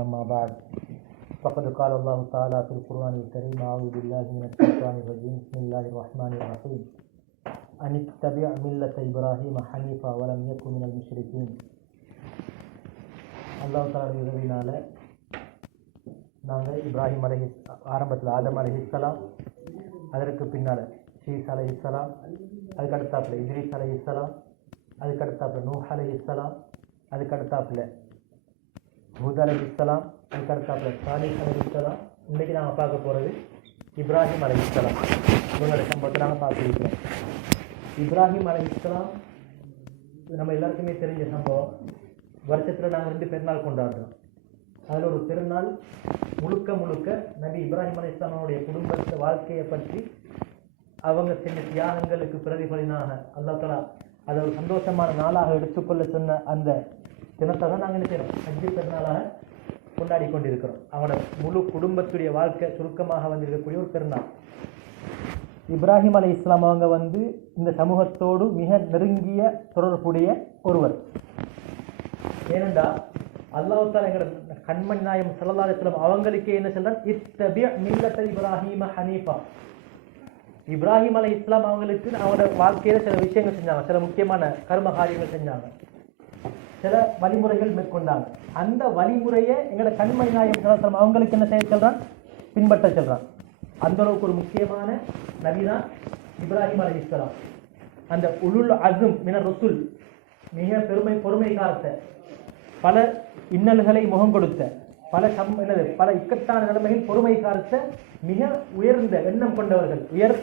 أما بعد فقد قال الله تعالى في القرآن الكريم أعوذ بالله من الشيطان الرجيم بسم الله الرحمن الرحيم أن اتبع ملة إبراهيم حنيفا ولم يكن من المشركين. அல்லாஹ் தஆலா உதவினால நாங்கள் இப்ராஹிம் ஆரம்பத்தில் ஆதம் அலைஹிஸ்ஸலாம், அதற்கு பின்னால் ஷீஸ் அலைஹிஸ்ஸலாம், அதுக்கு அடுத்தாப்புல இத்ரீஸ் அலைஹிஸ்ஸலாம், அதுக்கு அடுத்தாப்புல நூஹ் அலைஹிஸ்ஸலாம், அதுக்கு அடுத்தாப்புல ஹூத் அலைஹிஸ்ஸலாம், அதுக்கு அடுத்தாப்புல சாலிஹ் அலைஹிஸ்ஸலாம். இன்றைக்கி நாங்கள் பார்க்க போகிறது இப்ராஹிம் அலைஹிஸ்ஸலாம். இவங்களோட சம்பவத்தை நாங்கள் பார்த்துருக்கிறோம். இப்ராஹிம் அலைஹிஸ்ஸலாம் நம்ம எல்லாருக்குமே தெரிஞ்ச சம்பவம். வருஷத்தில் நாங்கள் 2 பெருநாள் கொண்டாடுறோம். அதில் ஒரு பெருநாள் முழுக்க நபி இப்ராஹிம் அலைஹிஸ்ஸலாமுடைய குடும்பத்தை வாழ்க்கையை பற்றி அவங்க செஞ்ச தியாகங்களுக்கு பிரதிபலனாக அல்லாஹ் தஆலா அதை ஒரு சந்தோஷமான நாளாக எடுத்துக்கொள்ள சொன்ன அந்த தினத்தை தான் நாங்கள் என்ன செய்கிறோம், ஹஜ்ஜு பெருநாளாக கொண்டாடி கொண்டிருக்கிறோம். அவனோட முழு குடும்பத்துடைய வாழ்க்கை சுருக்கமாக வந்திருக்கக்கூடிய ஒரு பெருநாள். இப்ராஹிம் அலைஹிஸ்ஸலாம் அவங்க இந்த சமூகத்தோடு மிக நெருங்கிய தொடர்புடைய ஒருவர். ஏனென்றா அல்லாஹ் தஆலா எங்களோட கண்மணி நாயகம் ஸல்லல்லாஹு அலைஹி வஸல்லம் அவங்களுக்கே என்ன சொல்றான், இத்தபி மில்லத இப்ராஹீம ஹனீஃபா. இப்ராஹிம் அலைஹிஸ்ஸலாம் அவங்களுக்கு அவங்களோட வாழ்க்கையில சில விஷயங்கள் செஞ்சாங்க, சில முக்கியமான கர்ம காரியங்கள் செஞ்சாங்க, சில வழிமுறைகள் மேற்கொண்டாங்க. அந்த வழிமுறையை எங்களோட கண்மணி நாயகம் ஸல்லல்லாஹு அலைஹி வஸல்லம் அவங்களுக்கு என்ன செய்ய சொல்றான், பின்பற்ற சொல்றான். அந்த அளவுக்கு ஒரு முக்கியமான நபிதான் இப்ராஹிம் அலைஹிஸ்ஸலாம். அந்த உலுல் அஸ்ம் மினர் ருசுல், மிக பொறுமை காத்த, பல இன்னல்களை முகம் கொடுத்த, பல இக்கட்டான நிலைமையில் பொறுமை காத்த, மிக உயர்ந்த எண்ணம் கொண்டவர்கள், உயர்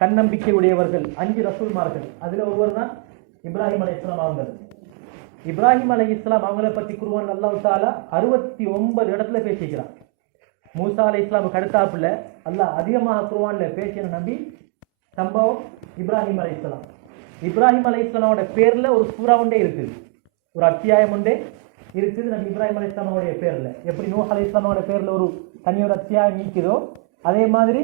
தன்னம்பிக்கை உடையவர்கள் 5 ரசூல்மார்கள். அதில் ஒருவர் தான் இப்ராஹிம் அலைஹிஸ்ஸலாம் அவங்க. இப்ராஹிம் அலைஹிஸ்ஸலாம் அவங்களை பற்றி குர்ஆன் அல்லாஹ் தஆலா 69 இடத்துல பேசிக்கிறான். மூசா அலைஹிஸ்ஸலாமுக்கு அடுத்தாப்புல அல்லாஹ் அதிகமாக குர்ஆன்ல பேசின நபி சம்பவம் இப்ராஹிம் அலைஹிஸ்ஸலாம். இப்ராஹிம் அலைஹிஸ்ஸலாமோட பேர்ல ஒரு சூரா ஒன்றே இருக்குது, ஒரு அத்தியாயம் ஒன்றே இருக்குது நபி இப்ராஹிம் அலைஹிஸ்ஸலாமோடைய பேர்ல. எப்படி நூஹ் அலைஹிஸ்ஸலாமோட பேர்ல ஒரு தனியொரு அத்தியாயம் நீக்குதோ, அதே மாதிரி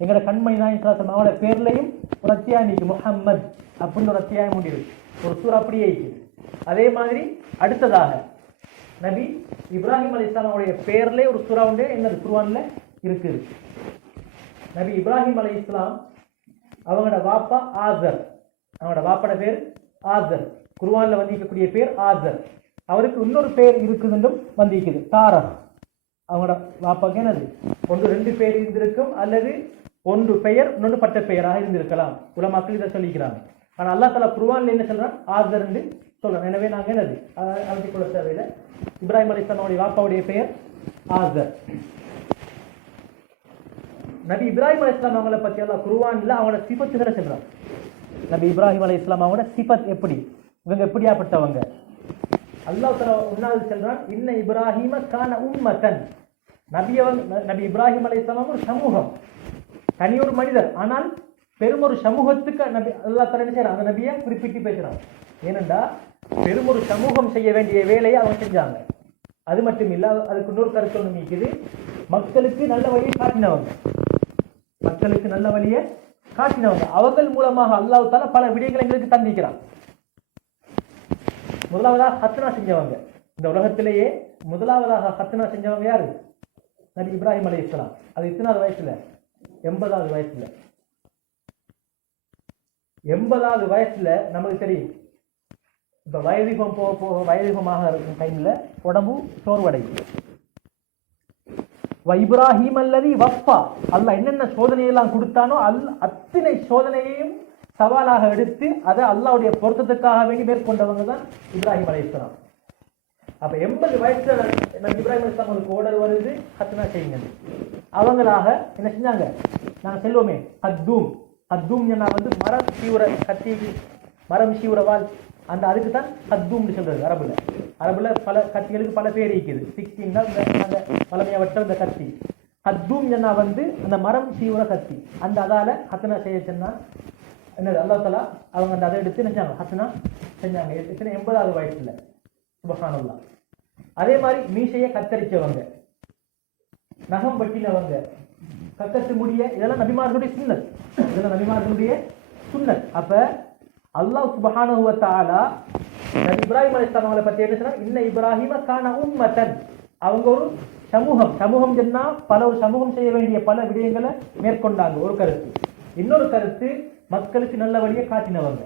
எங்களோட கண்மணி நாயகம் ஸல்லல்லாஹு அலைஹி வஸல்லம் அவங்களோட பேர்லையும் ஒரு அத்தியாயம் நீக்கு, முஹம்மத் அப்படின்னு ஒரு அத்தியாயம் ஒன்று இருக்கு, ஒரு சூரா அப்படியே இருக்குது. அதே மாதிரி அடுத்ததாக நபி இப்ராஹிம் அலைஹிஸ்ஸலாமுடைய பேர்ல ஒரு சூரா ஒன்றே என்னது குர்ஆன்ல இருக்குது. நபி இப்ராஹிம் அலைஹிஸ்ஸலாம் அவங்களோட வாப்பா ஆசர், அவனோட வாப்பட பேர் ஆசர், குர்ஆன்ல வந்திருக்கக்கூடிய பேர் ஆசர். அவருக்கு இன்னொரு பேர் இருக்குதுன்றும் வந்திருக்குது, தாரக். அவங்களோட வாப்பாக்கு என்னது, 1-2 பேர் இருந்திருக்கும், அல்லது ஒன்று பெயர் இன்னொன்று பட்ட பெயராக இருந்திருக்கலாம். உலமாக்கள் இதை சொல்லிக்கிறாங்க. ஆனால் அல்லாஹ் தஆலா குர்ஆன்ல என்ன சொல்றான், ஆசர் என்று சொல்றான். எனவே நாங்கள் என்னது அழைத்துக் கொள்ள தேவையில்லை. இப்ராஹிம் அலைஹிஸ்ஸலாமுடைய வாப்பாவுடைய பெயர் ஆசர். நபி இப்ராஹிம் அலைஹிஸ்ஸலாம் அவங்களை பற்றி அல்லாஹ் குர்ஆன்ல அவங்களோட சிபத்துகளை சொல்றான். நபி இப்ராஹிம் அலைஹிஸ்ஸலாம் அவங்களோட சிபத் எப்படி, இவங்க எப்படியாப்பட்டவங்க. அல்லாஹ் தஆலா உன்னாது சொல்றான், இன்ன இப்ராஹிம கான உம்மத்தன். நபி இப்ராஹிம் அலைஹிஸ்ஸலாம் ஒரு சமூகம், தனியொரு மனிதர், ஆனால் பெரும் ஒரு சமூகத்துக்கு நபி அல்லாஹ் தஆலா என்ன செய்யறான், அந்த நபியை குறிப்பிட்டு பேசுறான். ஏனென்றா பெரும் ஒரு சமூகம் செய்ய வேண்டிய வேலையை அவங்க செஞ்சாங்க. அது மட்டும் இல்ல, அதுக்கு இன்னொரு கருத்து ஒன்று நீக்குது, மக்களுக்கு நல்ல வழியை காட்டினவங்க, மக்களுக்கு நல்ல வழியை காட்டினவங்க. அவர்கள் மூலமாக அல்லாஹ் தஆலா பல விடயங்களை எங்களுக்கு தந்திக்கிறான். முதலாவதாக ஹத்னா செஞ்சவங்க, இந்த உலகத்திலேயே முதலாவதாக ஹத்னா செஞ்சவங்க யாரு, நபி இப்ராஹிம் அலைஹிஸ்ஸலாம். அது எத்தனாவது வயசுல, 80வது வயசுல. 80வது வயசுல நமக்கு தெரியும், இப்ப வயதிகம் போக வயதிகமாக இருக்கும் டைம்ல உடம்பு சோர்வடையும். இப்ராஹிம் அல்லதி வஃபா, அல்லாஹ் என்னென்ன சோதனையெல்லாம் கொடுத்தானோ அத்தனை சோதனையையும் சவாலாக எடுத்து அதை அல்லாஹ்வுடைய பொருத்தத்துக்காக வேண்டி மேற்கொண்டவங்க தான் இப்ராஹிம் அலைஹிஸ்ஸலாம். அப்ப 80 வயசுல நம்ம இப்ராஹிம் அலைஹிஸ்ஸலாமுக்கு ஓர்டர் வருது, ஹத்னா செய்யுங்க. அவங்களாக என்ன செஞ்சாங்க, நாங்கள் செல்வோமே ஹத்தூம் என்ன மரம் சீவுற கத்தி, மரம் சீவுற வால், அந்த அதுக்கு தான் ஹத்தூம்னு சொல்றது. அரபுல பல கத்திகளுக்கு பல பேர் இருக்குது. 16 தான் அந்த பழமையாவட்ட இந்த கத்தி. ஹத்தூம் என்ன அந்த மரம் சீவுற கத்தி, அந்த அதால ஹத்னா செய்ய சொன்னா என்னது, அல்லாஹ் தஆலா அவங்க அந்த அதை எடுத்து நினைச்சாங்க, ஹத்னா செஞ்சாங்க. 80வது வயசுல. சுப்ஹானல்லாஹ். அதே மாதிரி மீசையை கத்தரிச்சவங்க, நகம் வெட்டினவங்க, கக்கத்து முடிய, இதெல்லாம் நபிமார்களுடைய சுன்னத். அப்ப அல்லாஹ் சுப்ஹானஹு வ தஆலா நபி இப்ராஹிம் அலைஹிஸ்ஸலாம் அவங்களை பற்றி என்ன சொன்னா, இன்ன இப்ராஹிம கான உம்மத்தன், அவங்க ஒரு சமூகம். சமூகம் சொன்னா பல ஒரு சமூகம் செய்ய வேண்டிய பல விடயங்களை மேற்கொண்டாங்க ஒரு கருத்து. இன்னொரு கருத்து மக்களுக்கு நல்ல வழியை காட்டினவங்க.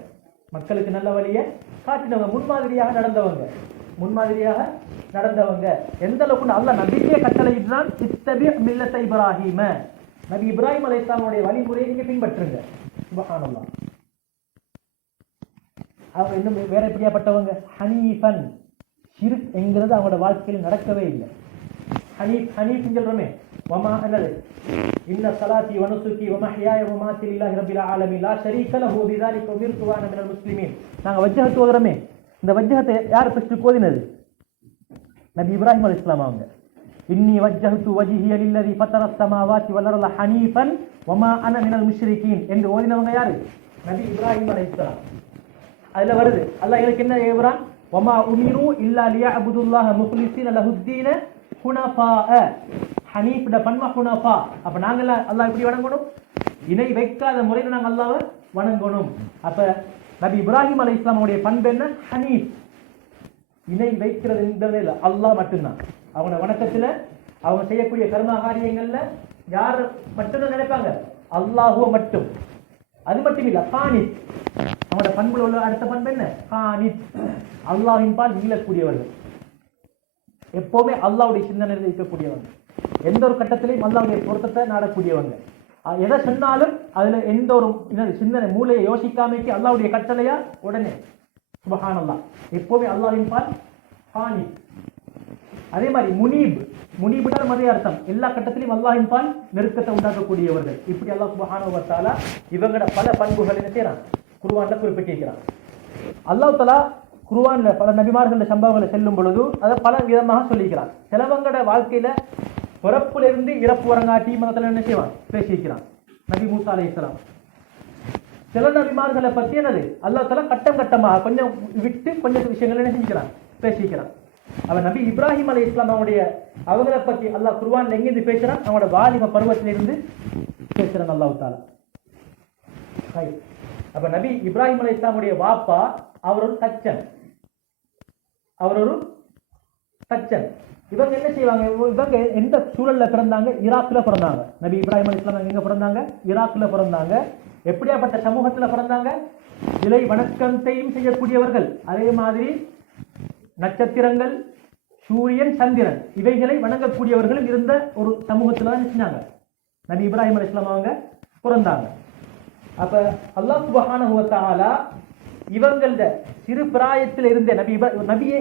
மக்களுக்கு நல்ல வழியை காட்டினவங்க, முன்மாதிரியாக நடந்தவங்க. எந்த அளவுக்கு அல்லாஹ் நபிக்கே கட்டளையிட்டான், இத்தபி மில்லத்த இப்ராஹீம, நபி இப்ராஹிம் அலைஹிஸ்ஸலாமுடைய வழிமுறையை நீங்க பின்பற்றுங்க. சுப்ஹானல்லாஹ். அவங்க இன்னும் வேற எப்படியாப்பட்டவங்க? ஹனீஃபன். ஷிர்க் என்கிறது அவங்களோட வாழ்க்கையில் நடக்கவே இல்லை. ஹனீஃப் சொல்றோமே, வமா என்னது, இன்ன ஸலாத்தி வ நுஸுகி வ மஹ்யாய வ மமாத்தி லில்லாஹி ரப்பில் ஆலமீன் லா ஷரீக லஹு பிதாலிக உமிர்து வ அன மினல் முஸ்லிமீன். நாங்க வஜ்ஹத் ஓதுறோமே, இந்த வஜ்ஹத்தை யார் ஃபர்ஸ்ட் ஓதினது? நபி இப்ராஹிம் அலைஹிஸ்ஸலாம் அவங்க. இன்னி வஜ்ஜஹது வஜ்ஹிய லில்லதி ஃபத்தரஸ் ஸமாவாத்தி வல் அர்த ஹனீஃபன் வ மா அன மினல் முஷ்ரிகீன் என்று ஓதினவங்க யாரு? நபி இப்ராஹிம் அலைஹிஸ்ஸலாம். அதுல வருது அல்லாஹ் எங்களுக்கு என்ன ஏவுறான்? வமா உமிரு இல்லா லியஅபுதுல்லாஹ முக்லிஸீன லஹுத்தீன ஹுனஃபாஅ. ஹனீஃப்ட பன்மா ஹுனஃபா. அப்ப நாங்க அல்லாஹ் எப்படி வணங்கணும்? இணை வைக்காத முறையில் நாங்க அல்லாஹ்வை வணங்கணும். அப்ப நபி இப்ராஹிம் அலைஹிஸ்ஸலாமுடைய பண்பு என்ன? ஹனீஃப். இணை வைக்கிறது என்பதே இல்லை, அல்லாஹ் மட்டும்தான். அவங்க வணக்கத்துல அவங்க செய்யக்கூடிய கர்ம காரியங்கள்ல யார் மட்டும் நினைப்பாங்க? அல்லாஹுவ மட்டும். அது மட்டும் இல்ல, கானித். அவங்களோட பண்புல உள்ள அடுத்த பண்பு என்ன? கானித். அல்லாஹின் பால் மீளக்கூடியவர்கள், எப்பவுமே அல்லாஹ்வுடைய சிந்தனையில் இருக்கக்கூடியவங்க, எந்த ஒரு கட்டத்திலையும் அல்லாஹ்வுடைய பொருத்தத்தை நாடக்கூடியவங்க. எதை சொன்னாலும் அதுல எந்த ஒரு சிந்தனை மூளையை யோசிக்காமைக்கு அல்லாஹ்வுடைய கட்டளையா உடனே சுப்ஹானல்லாஹ், எப்பவுமே அல்லாஹ்வின் பால் கானித். அதே மாதிரி முனீப்தான் அதே அர்த்தம், எல்லா கட்டத்திலும் அல்லாஹ்வின் பால் நெருக்கத்தை உண்டாக்கக்கூடியவர்கள். இப்படி அல்லாஹ் சுப்ஹானஹு வ தஆலா இவங்களோட பல பண்புகள் என்ன செய்யறான்? குர்ஆன்ல குறிப்பிட்டிருக்கிறான். அல்லாஹ் தஆலா குர்ஆன்ல பல நபிமார்களோட சம்பவங்களை செல்லும் பொழுது அதை பல விதமாக சொல்லிக்கிறான். சிலவங்களோட வாழ்க்கையில பிறப்புல இருந்து இறப்பு வரங்காட்டி மதத்துல என்ன செய்வான்? பேசியிருக்கிறான். நபி மூசா அலைஹிஸ்ஸலாம். சில நபிமார்களை பத்தி என்னது அல்லாஹ் தஆலா கட்டம் கட்டமாக கொஞ்சம் விட்டு கொஞ்சம் விஷயங்கள் என்ன செஞ்சுக்கிறான்? பேசிக்கிறான். அவன் நபி இப்ராஹிம் அலைஹிஸ்ஸலாம் அவங்களை பத்தி அல்லாஹ் குர்ஆன்ல எங்கிருந்து பேசுறான்? அவனோட வாலிப பருவத்திலிருந்து பேசுறான் அல்லாஹ் தஆலா. அப்ப நபி இப்ராஹிம் அலைஹிஸ்ஸலாமுடைய வாப்பா அவர் ஒரு தச்சன். இவங்க என்ன செய்வாங்க? இவங்க எந்த சூழல்ல பிறந்தாங்க? ஈராக்ல பிறந்தாங்க. நபி இப்ராஹிம் அலைஹிஸ்ஸலாம் எங்க பிறந்தாங்க? ஈராக்ல பிறந்தாங்க. எப்படியாப்பட்ட சமூகத்துல பிறந்தாங்க? இலை வணக்கத்தையும் செய்யக்கூடியவர்கள், அதே மாதிரி நட்சத்திரங்கள், சூரியன், சந்திரன் இவைகளை வணங்கக்கூடியவர்களும் இருந்த ஒரு சமூகத்துல தான் செஞ்சாங்க நபி இப்ராஹிம் அலைஹிஸ்ஸலாம் அவங்க பிறந்தாங்க. அப்ப அல்லாஹ் சுப்ஹானஹு வ தஆலா இவங்கள சிறு பிராயத்தில் இருந்த நபியே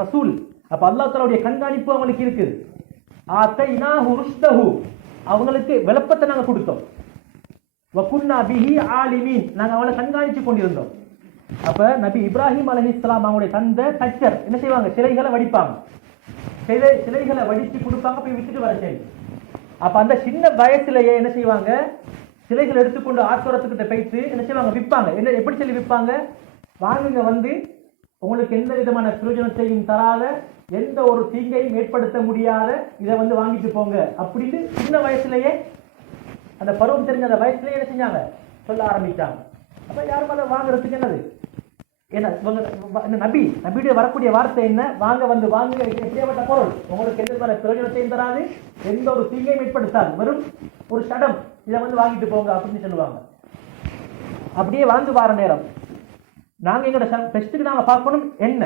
ரசூல். அப்ப அல்லாஹ் தஆலாவுடைய கண்காணிப்பு அவங்களுக்கு இருக்குது. ஆதைனாஹு ருஷ்தஹு, அவங்களுக்கு விளப்பத்தை நாங்க கொடுத்தோம். வகுன்னா பிஹி ஆலிமீன், நாங்க அவங்களை கண்காணிச்சு கொண்டிருந்தோம். அப்ப நபி இப்ராஹிம் அலைஹிஸ்ஸலாம் அவங்களுடைய தந்தை தச்சர். என்ன செய்வாங்க? சிலைகளை வடிப்பாங்க. சிலைகளை வடிச்சு கொடுப்பாங்க, போய் விட்டுட்டு வர சரி. அப்ப அந்த சின்ன வயசுலயே என்ன செய்வாங்க? சிலைகள் எடுத்துக்கொண்டு ஆத்தோரத்துக்கிட்ட போயிட்டு என்ன செய்வாங்க? விற்பாங்க. என்ன எப்படி சொல்லி விற்பாங்க? வாங்குங்க, வந்து உங்களுக்கு எந்த விதமான பிரயோஜனத்தையும் தராத, எந்த ஒரு தீங்கையும் ஏற்படுத்த முடியாத இதை வந்து வாங்கிட்டு போங்க அப்படின்னு சின்ன வயசுலயே, அந்த பருவம் தெரிஞ்ச அந்த வயசுலயே என்ன செஞ்சாங்க? சொல்ல ஆரம்பிச்சாங்க. அப்ப யாரும் அதை வாங்குறதுக்கு என்னது? என்ன நபியுடைய வரக்கூடிய வார்த்தை என்ன? வாங்க, வந்து வாங்குங்க. எப்படியாப்பட்ட பொருள்? உங்களுக்கு எந்த விதமான பிரயோஜனத்தையும் தராது, எந்த ஒரு தீங்கையும் ஏற்படுத்தாது, வெறும் ஒரு சடம், இதை வந்து வாங்கிட்டு போங்க அப்படின்னு சொல்லுவாங்க. அப்படியே வாழ்ந்து வார நேரம் நாங்க எங்களோட பெஸ்ட்டுக்கு நாங்க பார்க்கணும் என்ன,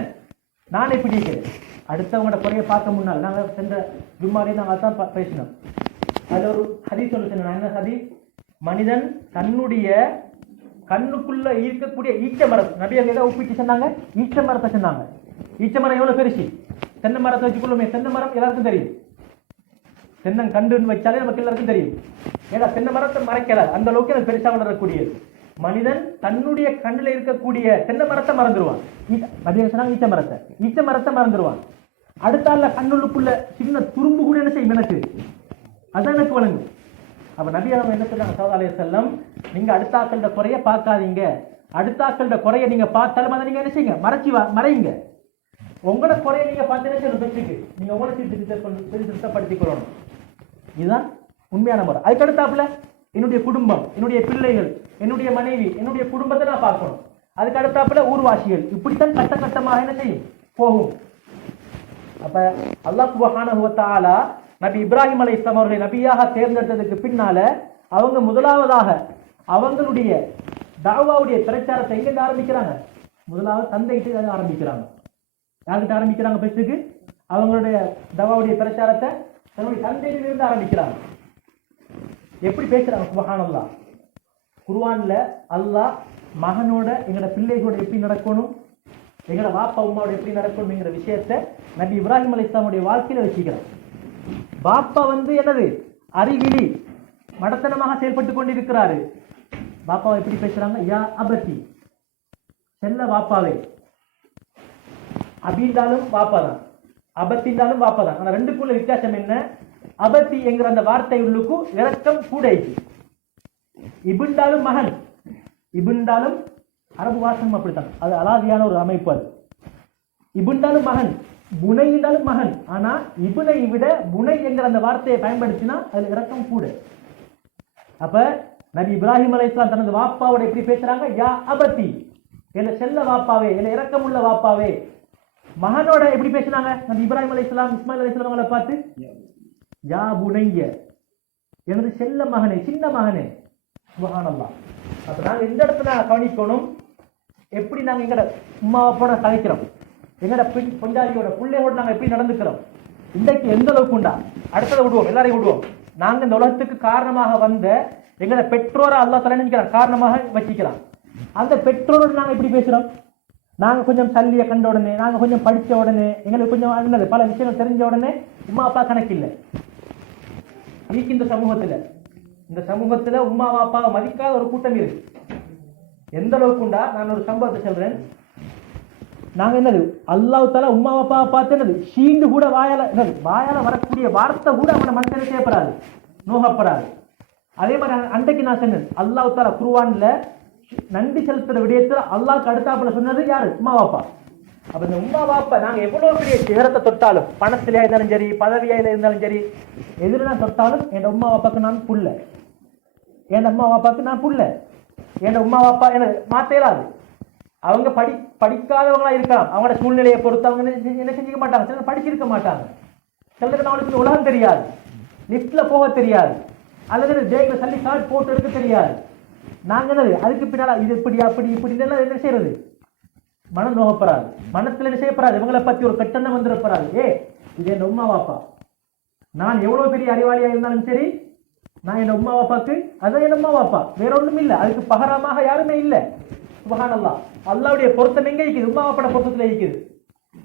நான் எப்படி இருக்கிறேன், அடுத்தவங்களோட குறைய பார்க்க முன்னால் நாங்க சென்ற ஜும்மாலே நாங்க அதான் பேசினோம். அது ஒரு ஹதீஸ் ஒன்று சொன்னேன். என்ன ஹதீஸ்? மனிதன் தன்னுடைய கண்ணுக்குள்ள இருக்கக்கூடிய ஈச்ச மரம், நபியாக ஏதாவது ஒப்பிட்டு சொன்னாங்க? ஈச்ச மரத்தை சொன்னாங்க. ஈச்ச மரம் எவ்வளவு பெருசு? தென்னை மரத்தை வச்சுக்கொள்ளுமே. தென்னை மரம் எல்லாருக்கும் தெரியும். தென்னை கண்டுன்னு வச்சாலே நமக்கு எல்லாருக்கும் தெரியும். ஏன்னா தென்னை மரத்தை மறைக்கிறார், அந்த அளவுக்கு எனக்கு பெருசா வளரக்கூடியது. மனிதன் தன்னுடைய கண்ணுல இருக்கக்கூடிய தென்னை மரத்தை மறந்துடுவான். நபியாக சொன்னாங்க ஈச்ச மரத்தை மறந்துடுவான். அடுத்த ஆள்ல கண்ணுக்குள்ள சின்ன துரும்பு கூட என்ன செய்யும்? எனக்கு அதான் எனக்கு வழங்கும். அப்ப நபி அவங்க என்ன சொன்னாங்க? ஸல்லல்லாஹு அலைஹி வஸல்லம், நீங்க அடுத்த ஆக்களோட குறைய பார்க்காதீங்க. அடுத்த ஆக்களோட குறைய நீங்க பார்த்தாலும் அதை நீங்க என்ன செய்யுங்க? மறையுங்க. உங்களோட குறைய நீங்க பார்த்து என்ன செய்யணும்? பெற்றுக்கு நீங்க உங்களை திருத்தப்படுத்திக் கொள்ளணும். இதுதான் உண்மையான முறை. அதுக்கு அடுத்தாப்புல என்னுடைய குடும்பம், என்னுடைய பிள்ளைகள், என்னுடைய மனைவி, என்னுடைய குடும்பத்தை நான் பார்க்கணும். அதுக்கு அடுத்தாப்புல ஊர்வாசிகள். இப்படித்தான் கட்ட கட்டமாக என்ன செய்யும்? போகும். அப்ப அல்லாஹ் சுப்ஹானஹு வ தஆலா நபி இப்ராஹிம் அலைஹிஸ்ஸலாம் அவர்களை நபியாக தேர்ந்தெடுத்ததுக்கு பின்னால அவங்க முதலாவதாக அவங்களுடைய தாவாவுடைய பிரச்சாரத்தை எங்க ஆரம்பிக்கிறாங்க? முதலாவது தந்தைகிட்ட ஆரம்பிக்கிறாங்க. யார்கிட்ட ஆரம்பிக்கிறாங்க? பெற்றுக்கு அவங்களுடைய தாவாவுடைய பிரச்சாரத்தை தன்னுடைய தந்தையிலிருந்து ஆரம்பிக்கிறாங்க. எப்படி பேசுறாங்க? சுப்ஹானல்லாஹ். குர்ஆன்ல அல்லாஹ் மகனோட எங்களோட பிள்ளைகளோட எப்படி நடக்கணும், எங்களோட வாப்பா உமாவோட எப்படி நடக்கணும்ங்கிற விஷயத்தை நபி இப்ராஹிம் அலைஹிஸ்ஸலாமுடைய வாழ்க்கையில வச்சுக்கிறான். பாப்பா என்னது அறிவிலி மடத்தனமாக செயல்பட்டு கொண்டிருக்கிறாரு. பாப்பாவை எப்படி பேசுறாங்க? யா அபதி, செல்ல பாப்பாவே. அபிந்தாலும் பாப்பா தான், அபத்திந்தாலும் பாப்பா தான். ஆனா ரெண்டுக்குள்ள வித்தியாசம் என்ன? அபத்தி என்கிற அந்த வார்த்தை உள்ளுக்கு இறக்கம் கூட. இபுண்டாலும் மகன், இபுண்டாலும் அரபு வாசகம் அப்படித்தான், அது அலாதியான ஒரு அமைப்பு. அது இபுண்டாலும் மகன், புனை என்றாலும் மகன். ஆனா இபுனை விட புனை என்கிற அந்த வார்த்தையை பயன்படுத்தினா அதுல இறக்கம் கூட. அப்ப நபி இப்ராஹிம் அலைஹிஸ்ஸலாம் தனது வாப்பாவோட எப்படி பேசுறாங்க? யா அபதி, என்ன செல்ல வாப்பாவே, என்ன இரக்கம் உள்ள வாப்பாவே. மகனோட எப்படி பேசினாங்க? நபி இப்ராஹிம் அலைஹிஸ்ஸலாம் இஸ்மாயில் அலைஹிஸ்ஸலாம் அவங்களை பார்த்து யா புனைய, எனது செல்ல மகனே, சின்ன மகனே. சுப்ஹானல்லாஹ். அப்ப நாங்க இந்த இடத்துல கவனிக்கணும், எப்படி நாங்க எங்கட உம்மா அப்பாவோட கலைக்கிறோம், எங்கட பொஞ்சாதியோட பிள்ளையோட நாங்க எப்படி நடந்துக்கிறோம். இன்றைக்கு எந்த அளவுக்கு உண்டா, அடுத்ததை விடுவோம், எல்லாரையும் விடுவோம். நாங்க இந்த உலகத்துக்கு காரணமாக வந்த எங்களை பெற்றோரை அல்லாஹ் தஆலா நினைக்கிறான், காரணமாக வச்சிக்கிறான். அந்த பெற்றோரோடு நாங்க எப்படி பேசுறோம்? நாங்க கொஞ்சம் சல்லியை கண்ட உடனே, நாங்க கொஞ்சம் படிச்ச உடனே, எங்களுக்கு கொஞ்சம் என்னது பல விஷயங்கள் தெரிஞ்ச உடனே உம்மா அப்பா கணக்கில்லை. இந்த சமூகத்துல உம்மா அப்பாவை மதிக்காத ஒரு கூட்டம் இருக்கு. எந்த அளவுக்கு உண்டா, நான் ஒரு சம்பவத்தை சொல்றேன். நாங்க என்னது அல்லாஹ் தஆலா உம்மா அப்பாவை பார்த்து என்னது ஷீண்டு கூட வாயால வரக்கூடிய வார்த்தை கூட அவன மனசுல செய்யப்படாது, நோகப்படாது. அதே மாதிரி அன்றைக்கு நான் சொன்னேன், அல்லாஹ் தஆலா குர்ஆன்ல நன்றி செலுத்துற விடயத்துல அல்லாஹ்க்கு அடுத்தாப்புல சொன்னது யாரு? உம்மா அப்பா. அப்ப இந்த உம்மா அப்பா நாங்க எவ்வளவு பெரிய சிகரத்தை தொட்டாலும், பணத்திலேயா இருந்தாலும் சரி, பதவியா இருந்தாலும் சரி, எதிர நான் தொட்டாலும் என் உம்மா அப்பாக்கு நான் புள்ள, என் அம்மா அப்பாவுக்கு நான் புள்ள. என் உம்மா அப்பா எனக்கு மாத்த இயலாது. அவங்க படிக்காதவங்களா இருக்கலாம், அவங்களோட சூழ்நிலையை பொறுத்து அவங்க என்ன செஞ்சுக்க மாட்டாங்க, சில படிச்சிருக்க மாட்டாங்க. சிலருக்கு அவங்களுக்கு உலகம் தெரியாது, லிப்ட்ல போக தெரியாது, அல்லது பேக்ல சல்லி கார்டு போட்டு எடுக்க தெரியாது. நாங்க என்னது அதுக்கு பின்னால இது இப்படி அப்படி இப்படி இதெல்லாம் என்ன செய்யறது? மனம் நோகப்படாது, மனத்துல என்ன செய்யப்படாது, இவங்களை பத்தி ஒரு கட்டணம் வந்துடப்படாது. இது என் உம்மா வாப்பா. நான் எவ்வளவு பெரிய அறிவாளியா இருந்தாலும் சரி, நான் என் உம்மா வாப்பாக்கு அதான் என் உம்மா வாப்பா, வேற ஒண்ணும் இல்லை. அதுக்கு பகரமாக யாருமே இல்லை. சுப்ஹானல்லாஹ். அல்லாஹ்வுடைய பொருத்தம் எங்க இருக்குது? உம்மா வாப்பாட பொருத்தத்துல இருக்குது.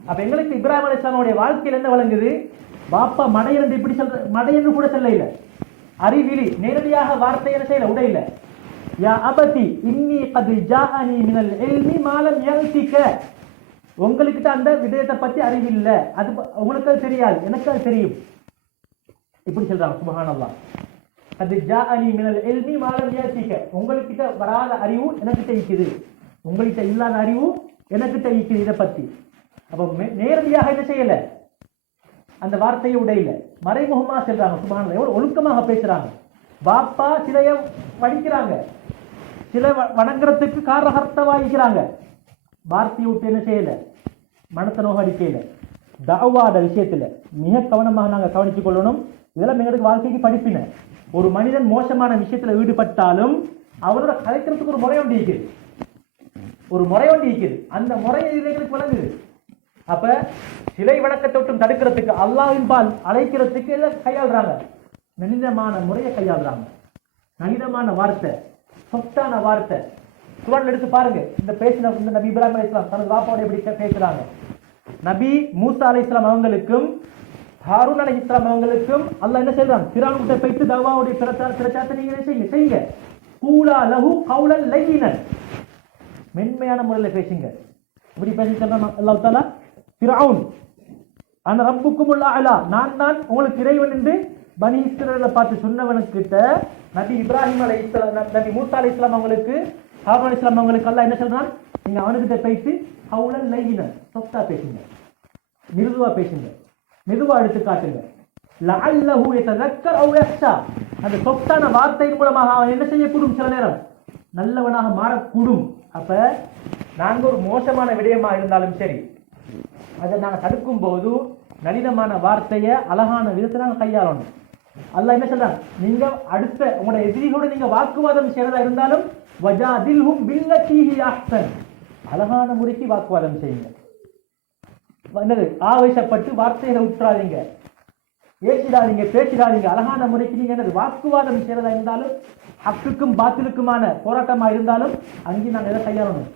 அப்ப எங்களுக்கு இப்ராஹிம் அலைஹிஸ்ஸலாமுடைய வாழ்க்கையில் என்ன வழங்குது? பாப்பா மடையன் இப்படி சொல்ற, மடையன்னு கூட சொல்ல இல்லை, அறிவிலி நேரடியாக வார்த்தை என்ன செய்யல, உடையில. யா அபதி இன்னி கத் ஜாஅனி மினல் இல்மி மா லம் யஅதிக. உங்களுக்கிட்ட அந்த விடயத்தை பத்தி அறிவில்லை, அது உங்களுக்கு அது தெரியாது, எனக்கு அது தெரியும். இப்படி சொல்றாங்க. சுப்ஹானல்லாஹ். கத் ஜாஅனி மினல் இல்மி மா லம் யஅதிக. உங்களுக்கிட்ட வராத அறிவு எனக்கிட்ட இருக்குது, உங்கள்கிட்ட இல்லாத அறிவு எனக்கிட்ட இருக்குது இதை பத்தி. அப்ப நேரடியாக என்ன செய்யல, அந்த வார்த்தையை உடையில, மறைமுகமா சொல்றாங்க. சுப்ஹானல்லாஹ். எவ்வளவு ஒழுக்கமாக பேசுறாங்க. பாப்பா சிலைய வடிக்கிறாங்க, சில வணங்குறதுக்கு காரணகர்த்தவாயிக்கிறாங்க, வார்த்தையை விட்டு என்ன செய்யல, மனத்தை நோக அடிக்கல. தாவாத விஷயத்துல மிக கவனமாக நாங்க கவனித்துக் கொள்ளணும். இதெல்லாம் எங்களுக்கு வாழ்க்கைக்கு படிப்பின. ஒரு மனிதன் மோசமான விஷயத்துல ஈடுபட்டாலும் அவரோட கலைக்கிறதுக்கு ஒரு முறை ஒன்று இருக்குது, ஒரு முறை ஒன்று இருக்குது. அந்த முறையை எங்களுக்கு வழங்குது. அப்ப சிலை வணக்கத்தை விட்டு தடுக்கிறதுக்கு, அல்லாஹ்வின் பால் அழைக்கிறதுக்கு எல்லாம் கையாளுறாங்க, நனிதமான முறையை கையாளுறாங்க. நனிதமான வார்த்தை, சொத்தான வார்த்தை. குர்ஆன் எடுத்து பாருங்க. இந்த பேசின இந்த நபி இப்ராஹிம் அலைஹிஸ்ஸலாம் தனது வாப்பாவோட எப்படி பேசுறாங்க. நபி மூசா அலைஹிஸ்ஸலாம் அவங்களுக்கும் ஹாரூன் அலைஹிஸ்ஸலாம் அவங்களுக்கும் அல்லாஹ் என்ன சொல்றான்? ஃபிரௌன்கிட்ட போயிட்டு தவாவுடைய பிரச்சாரத்தை நீங்க செய்யுங்க. கூலா லஹு கௌலன் லையினன், மென்மையான முறையில் பேசுங்க. இப்படி பேசி சொல்றான் அல்லாஹ் தஆலா. ஃபிரௌன் அன ரப்புக்குமுல் அலா, நான் தான் உங்களுக்கு இறைவன் என்று பனி இஸ்ரவேலை பார்த்து சொன்னவனுக்கிட்ட நபி இப்ராஹிம் அலைஹிஸ்ஸலாம், நபி மூசா அலைஹிஸ்ஸலாம் அவங்களுக்கு, ஹாரூன் அலைஹிஸ்ஸலாம் அவங்களுக்கு அல்லாஹ் என்ன சொல்றான்? நீங்க அவனுக்கிட்ட போயிட்டு கௌலன் லையினன், சொத்தா பேசுங்க, மிருதுவா பேசுங்க, மெதுவா எடுத்து காட்டுங்க. லஅல்லஹு யததக்கர் அவ் யக்ஷா, அந்த சொத்தான வார்த்தையின் மூலமாக அவன் என்ன செய்யக்கூடும், சில நேரம் நல்லவனாக மாறக்கூடும். அப்ப நாங்க ஒரு மோசமான விடயமா இருந்தாலும் சரி, அதை நாங்கள் தடுக்கும் போது நளினமான வார்த்தையை அழகான விதத்தை நாங்கள் கையாளணும். அல்லாஹ் என்ன சொல்றான், நீங்க அடுத்த உங்களோட எதிரிகளோட நீங்க வாக்குவாதம் செய்யறதா இருந்தாலும் வஜாதில்ஹும் பில்லத்தி ஹிய அஹ்சன், அழகான முறைக்கு வாக்குவாதம் செய்யுங்க. என்னது, ஆவேசப்பட்டு வார்த்தைகளை விட்டுறாதீங்க, பேசிடாதீங்க. அழகான முறைக்கு நீங்க என்னது வாக்குவாதம் செய்யறதா இருந்தாலும், ஹக்குக்கும் பாத்திலுக்குமான போராட்டமா இருந்தாலும் அங்கே நாங்கள் எதை கையாளணும்,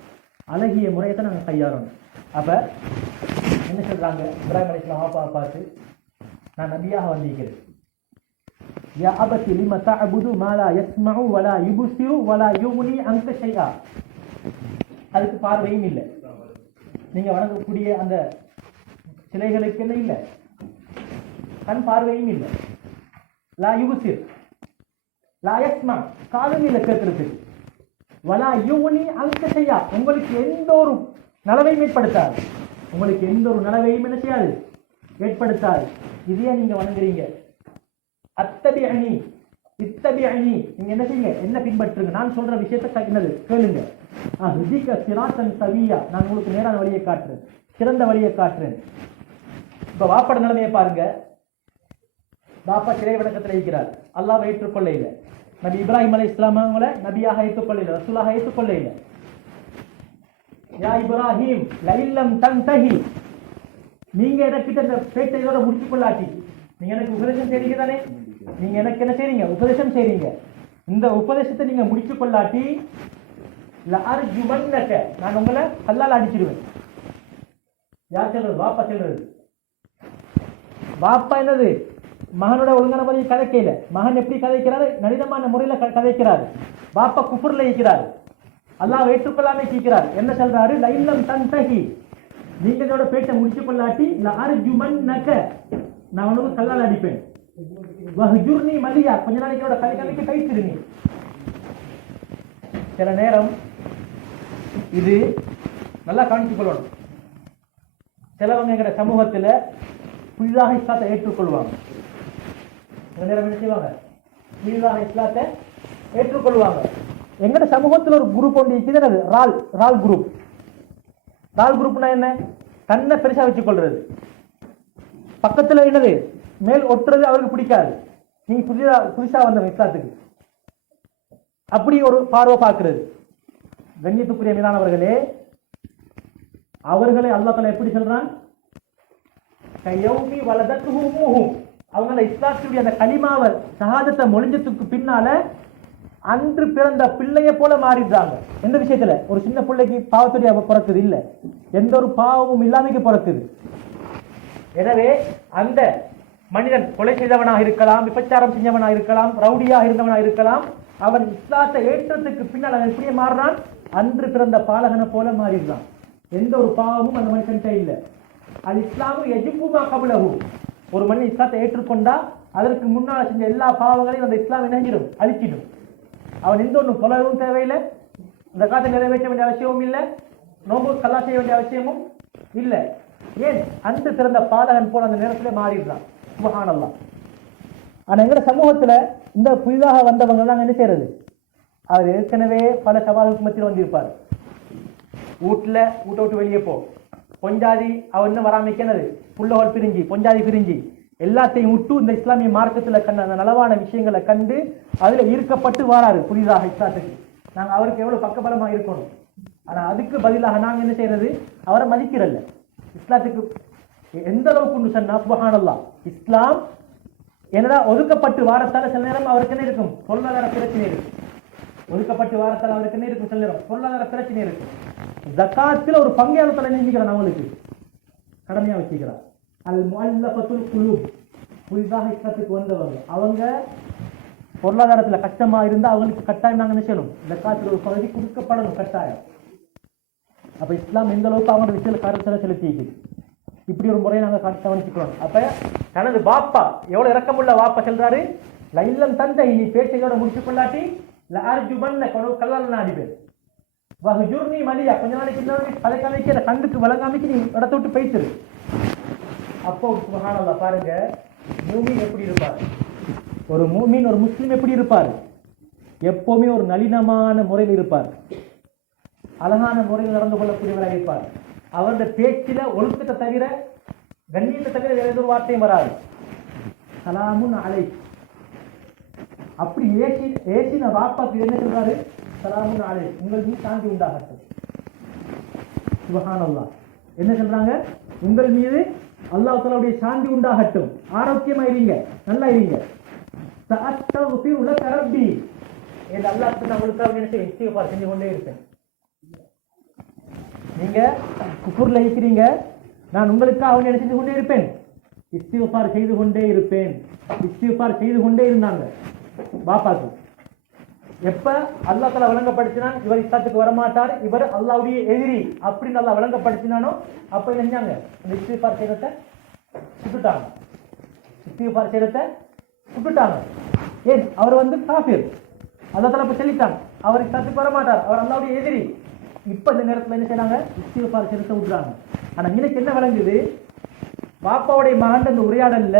அழகிய முறையை தான் நாங்கள் கையாளணும். அப்ப என்ன சொல்றாங்க, இப்ராஹிம் அலைஹிஸ்ஸலாம் வாப்பாவை பார்த்து, நான் நபியாக வந்திருக்கிறேன். யா அபதி லிம தஅபுது மா லா யஸ்மஉ வலா யுப்சிரு வலா யுக்னி அன்க ஷைஆ. அதுக்கு பார்வையும் இல்லை, நீங்க வணங்கக்கூடிய அந்த சிலைகளுக்கு என்ன இல்லை, கண் பார்வையும் இல்லை. லா யுப்சிர் லா யஸ்மா, காதும் இல்லை கேட்கறதுக்கு. வலா யுக்னி அன்க ஷைஆ, உங்களுக்கு எந்த ஒரு நலவையும் ஏற்படுத்தாது. உங்களுக்கு எந்த ஒரு நலவையும் என்ன செய்யாது, ஏற்படுத்தாது. இதையே நீங்க வணங்குறீங்க. அத்தபிஅனி இத்தபிஅனி, நீங்க என்ன செய்யுங்க, என்ன பின்பற்றுங்க, நான் சொல்ற விஷயத்தை என்னது கேளுங்க. ஹுதிக சிராத்தன் சவியா, நான் உங்களுக்கு நேரான வழியை காட்டுறேன், சிறந்த வழியை காட்டுறேன். இப்ப வாப்பட நிலைமையை பாருங்க. பாப்பா சிறை வணக்கத்தில் இருக்கிறார், அல்லாஹ்வை ஏற்றுக்கொள்ள இல்லை. நபி இப்ராஹிம் அலைஹிஸ்ஸலாம் அவங்களை நபியாக ஏற்றுக்கொள்ள இல்லை, ரசூலாக ஏற்றுக்கொள்ள இல்லை. யா இப்ராஹிம் லஇல்லம் தன்தஹி, நீங்க எனக்கிட்ட இந்த பேச்சையோட முடிச்சு கொள்ளாட்டி, நீங்க எனக்கு உபதேசம் செய்றீங்க தானே, நீங்க எனக்கு என்ன செய்றீங்க, உபதேசம் செய்றீங்க. இந்த உபதேசத்தை நீங்க முடிச்சு கொள்ளாட்டி லஅர்ஜுமன்னக, நான் உங்களை கல்லால் அடிச்சிடுவேன். யார் சொல்றது, பாப்பா சொல்றது. பாப்பா என்னது, மகனோட ஒழுங்கான மாதிரி கதைக்கல. மகன் எப்படி கதைக்கிறாரு, நளினமான முறையில கதைக்கிறாரு. பாப்பா குஃபர்ல இருக்கிறாரு, அல்லாஹ் ஏற்றுக்கொள்ளாம கேட்கிறார். என்ன சொல்றாரு, லஇல்லம் தன்தஹி, நீங்க இதோட பேச்சை முடிச்சு கொள்ளாட்டி லஅர்ஜுமன்னக, நான் உனக்கு கல்லால் அடிப்பேன். வஹ்ஜுர்னி மலியா, கொஞ்ச நாளைக்கு கலைக்கு கைத்திருங்க. சில நேரம் இது நல்லா கவனித்துக் கொள்ளணும். சிலவங்க எங்கிற சமூகத்துல புதிதாக இஸ்லாத்தை ஏற்றுக்கொள்வாங்க. சில நேரம் என்ன செய்வாங்க, புதிதாக இஸ்லாத்தை ஏற்றுக்கொள்வாங்க. எங்கட சமூகத்தில் ஒரு குரூப் ஒன்று இருக்குது, ரால் குரூப். ரால் குரூப்னா என்ன, தன்னை பெருசா வச்சுக் கொள்றது. பக்கத்துல என்னது மேல் ஒட்டுறது அவருக்கு பிடிக்காது. நீ புதுசா வந்த இஸ்லாத்துக்கு அப்படி ஒரு பார்வை பார்க்கிறது. கண்ணியத்துக்குரிய மீதானவர்களே, அவர்களை அல்லாஹ் தஆலா எப்படி சொல்றான், கையௌமி வலதத்துஹும் உம்முஹும், அவங்கள இஸ்லாத்துடைய அந்த கலிமாவை ஷஹாதத்தை மொழிஞ்சதுக்கு பின்னால அன்று பிறந்த பிள்ளைய போல மாறிடுறாங்க. எந்த விஷயத்துல, ஒரு சின்ன பிள்ளைக்கு பாவத்துடைய பிறக்குது இல்ல, எந்த ஒரு பாவமும் இல்லாமைக்கு பிறக்குது. எனவே அந்த மனிதன் கொலை செய்தவனாக இருக்கலாம், விபச்சாரம் செஞ்சவனாக இருக்கலாம், ரவுடியாக இருந்தவனாக இருக்கலாம், அவன் இஸ்லாத்தை ஏற்றத்துக்கு பின்னால் அவன் எப்படி மாறுறான், அன்று பிறந்த பாலகனை போல மாறிடுறான். எந்த ஒரு பாவமும் அந்த மனுஷன்கிட்ட இல்லை. அது இஸ்லாமு எஜிப்புமா கபுலஹு, ஒரு மனிதன் இஸ்லாத்தை ஏற்றுக்கொண்டா அதற்கு முன்னால் செஞ்ச எல்லா பாவங்களையும் அந்த இஸ்லாம் இணைஞ்சிடும், அழிச்சிடும். அவன் எந்த ஒன்றும் தொழவும் தேவையில்லை, இந்த காலத்தை நிறைவேற்ற வேண்டிய அவசியமும் இல்லை, நோம்பு கல்லா செய்ய வேண்டிய அவசியமும் இல்லை. ஏன், அன்று பிறந்த பாலகன் போல அந்த நேரத்தில் மாறிடுறான். சுப்ஹானல்லாஹ். ஆனா எங்கட சமூகத்துல இந்த புதிதாக வந்தவங்க எல்லாம் என்ன செய்யறது, அவர் ஏற்கனவே பல சவால்களுக்கு மத்தியில் வந்திருப்பார். வீட்டை விட்டு வெளியே போ, பொஞ்சாதி அவர் இன்னும் வராமிக்கிறது, புள்ளவள் பிரிஞ்சு பொஞ்சாதி பிரிஞ்சு எல்லாத்தையும் விட்டு இந்த இஸ்லாமிய மார்க்கத்துல கண்ட அந்த நலவான விஷயங்களை கண்டு அதுல ஈர்க்கப்பட்டு வாராரு புதிதாக இஸ்லாத்துக்கு. நாங்க அவருக்கு எவ்வளவு பக்கபலமா இருக்கணும். ஆனா அதுக்கு பதிலாக நாங்க என்ன செய்யறது, அவரை மதிக்கிறல்ல. இஸ்லாத்துக்கு எந்த அளவுக்கு சொன்னா சுப்ஹானல்லாஹ், இஸ்லாம் என்னடா ஒதுக்கப்பட்டு வாரத்தால சில நேரம் அவருக்கு என்ன இருக்கும், பொருளாதார பிரச்சனை இருக்கு. ஒதுக்கப்பட்டு வாரத்தால் அவருக்கு என்ன இருக்கும், சில நேரம் பொருளாதார பிரச்சனை இருக்கு. ஜகாத்துல ஒரு பங்காளத்துல நியமிக்கிறான், அவங்களுக்கு கடமையா வச்சுக்கிறார். அல் முஅல்லஃபத்துல் குலூப், புதிதாக இஸ்லாத்துக்கு வந்தவங்க, அவங்க பொருளாதாரத்துல கஷ்டமா இருந்தா அவங்களுக்கு கட்டாயம் நாங்க என்ன செய்யணும், ஜகாத்துல ஒரு பகுதி கொடுக்கப்படணும் கட்டாயம். அப்ப இஸ்லாம் எந்த அளவுக்கு அவங்க விஷயத்துல கருத்துல செலுத்தி இப்படி ஒரு முறையை நாங்க கவனிச்சுக்கிறோம். அப்ப தனது பாப்பா எவ்வளவு இறக்கமுள்ள வாப்பா சொல்றாரு, லைல்லம் தந்தை நீ பேச்சையோட முடிச்சு கொள்ளாட்டி லஅர்ஜுமன்ன கல்லால் அடிப்பேன், வஹ்ஜுர்னி மலியா கொஞ்ச நாளைக்கு இன்னொரு தலைக்காலைக்கு அந்த கண்ணுக்கு வழங்காமைக்கு நீ இடத்த விட்டு பேசிரு. அப்போ சுப்ஹானல்லாஹ் பாருங்க, மூமின் எப்படி இருப்பார், ஒரு மூமின் ஒரு முஸ்லிம் எப்படி இருப்பார், எப்பவுமே ஒரு நளினமான முறையில் இருப்பார், அழகான முறையில் நடந்து கொள்ளக்கூடியவராக இருப்பார். அவருடைய பேச்சில ஒழுக்கத்தை தவிர கண்ணியத்தை தவிர வேற எந்த ஒரு வார்த்தையும் வராது. சலாமுன் அலைக். அப்படி ஏசின வாப்பாக்கு என்ன சொல்றாரு? சலாமுன் அலைக், உங்கள் மீது சாந்தி உண்டாகட்டும். சுப்ஹானல்லாஹ். என்ன சொல்றாங்க? உங்கள் மீது அல்லாஹ் தஆலாவுடைய சாந்தி உண்டாகட்டும், ஆரோக்கியமா இருங்க, நல்லா இருங்க. சஅஸ்தக்ஃபிரு லக ரப்பி, இந்த அல்லாஹ்க்கு நான் உங்களுக்காக என்ன செய்வேன்? இஸ்திக்ஃபார் செஞ்சு கொண்டே இருப்பேன். நீங்க குஃப்ர்ல இருக்கிறீங்க, நான் உங்களுக்காக என்ன செஞ்சு கொண்டே இருப்பேன்? இஸ்திக்ஃபார் செய்து கொண்டே இருப்பேன். இஸ்திக்ஃபார் செய்து கொண்டே இருந்தாங்க பாப்பாக்கு. எப்ப அல்லாஹ் தஆலா வழங்கப்படுத்தினான் இவர் இஸ்லாத்துக்கு வரமாட்டார், இவர் அல்லாஹ்வுடைய எதிரி அப்படின்னு அல்லாஹ் வழங்கப்படுத்தினானோ அப்ப என்ன செஞ்சாங்க? அந்த இஸ்திக்ஃபார் செய்யறத விட்டுட்டாங்க. இஸ்திக்ஃபார் செய்யறத விட்டுட்டாங்க. ஏன்? அவர் காஃபிர். அல்லாஹ் தஆலா இப்ப சொல்லிட்டான் அவர் இஸ்லாத்துக்கு வரமாட்டார், அவர் அல்லாஹ்வுடைய எதிரி. இப்ப இந்த நேரத்துல என்ன செய்றாங்க? இஸ்திக்ஃபார் செய்யறத விட்டுறாங்க. ஆனா எனக்கு என்ன விளங்குது? பாப்பாவுடைய மகன் அந்த உரையாடல்ல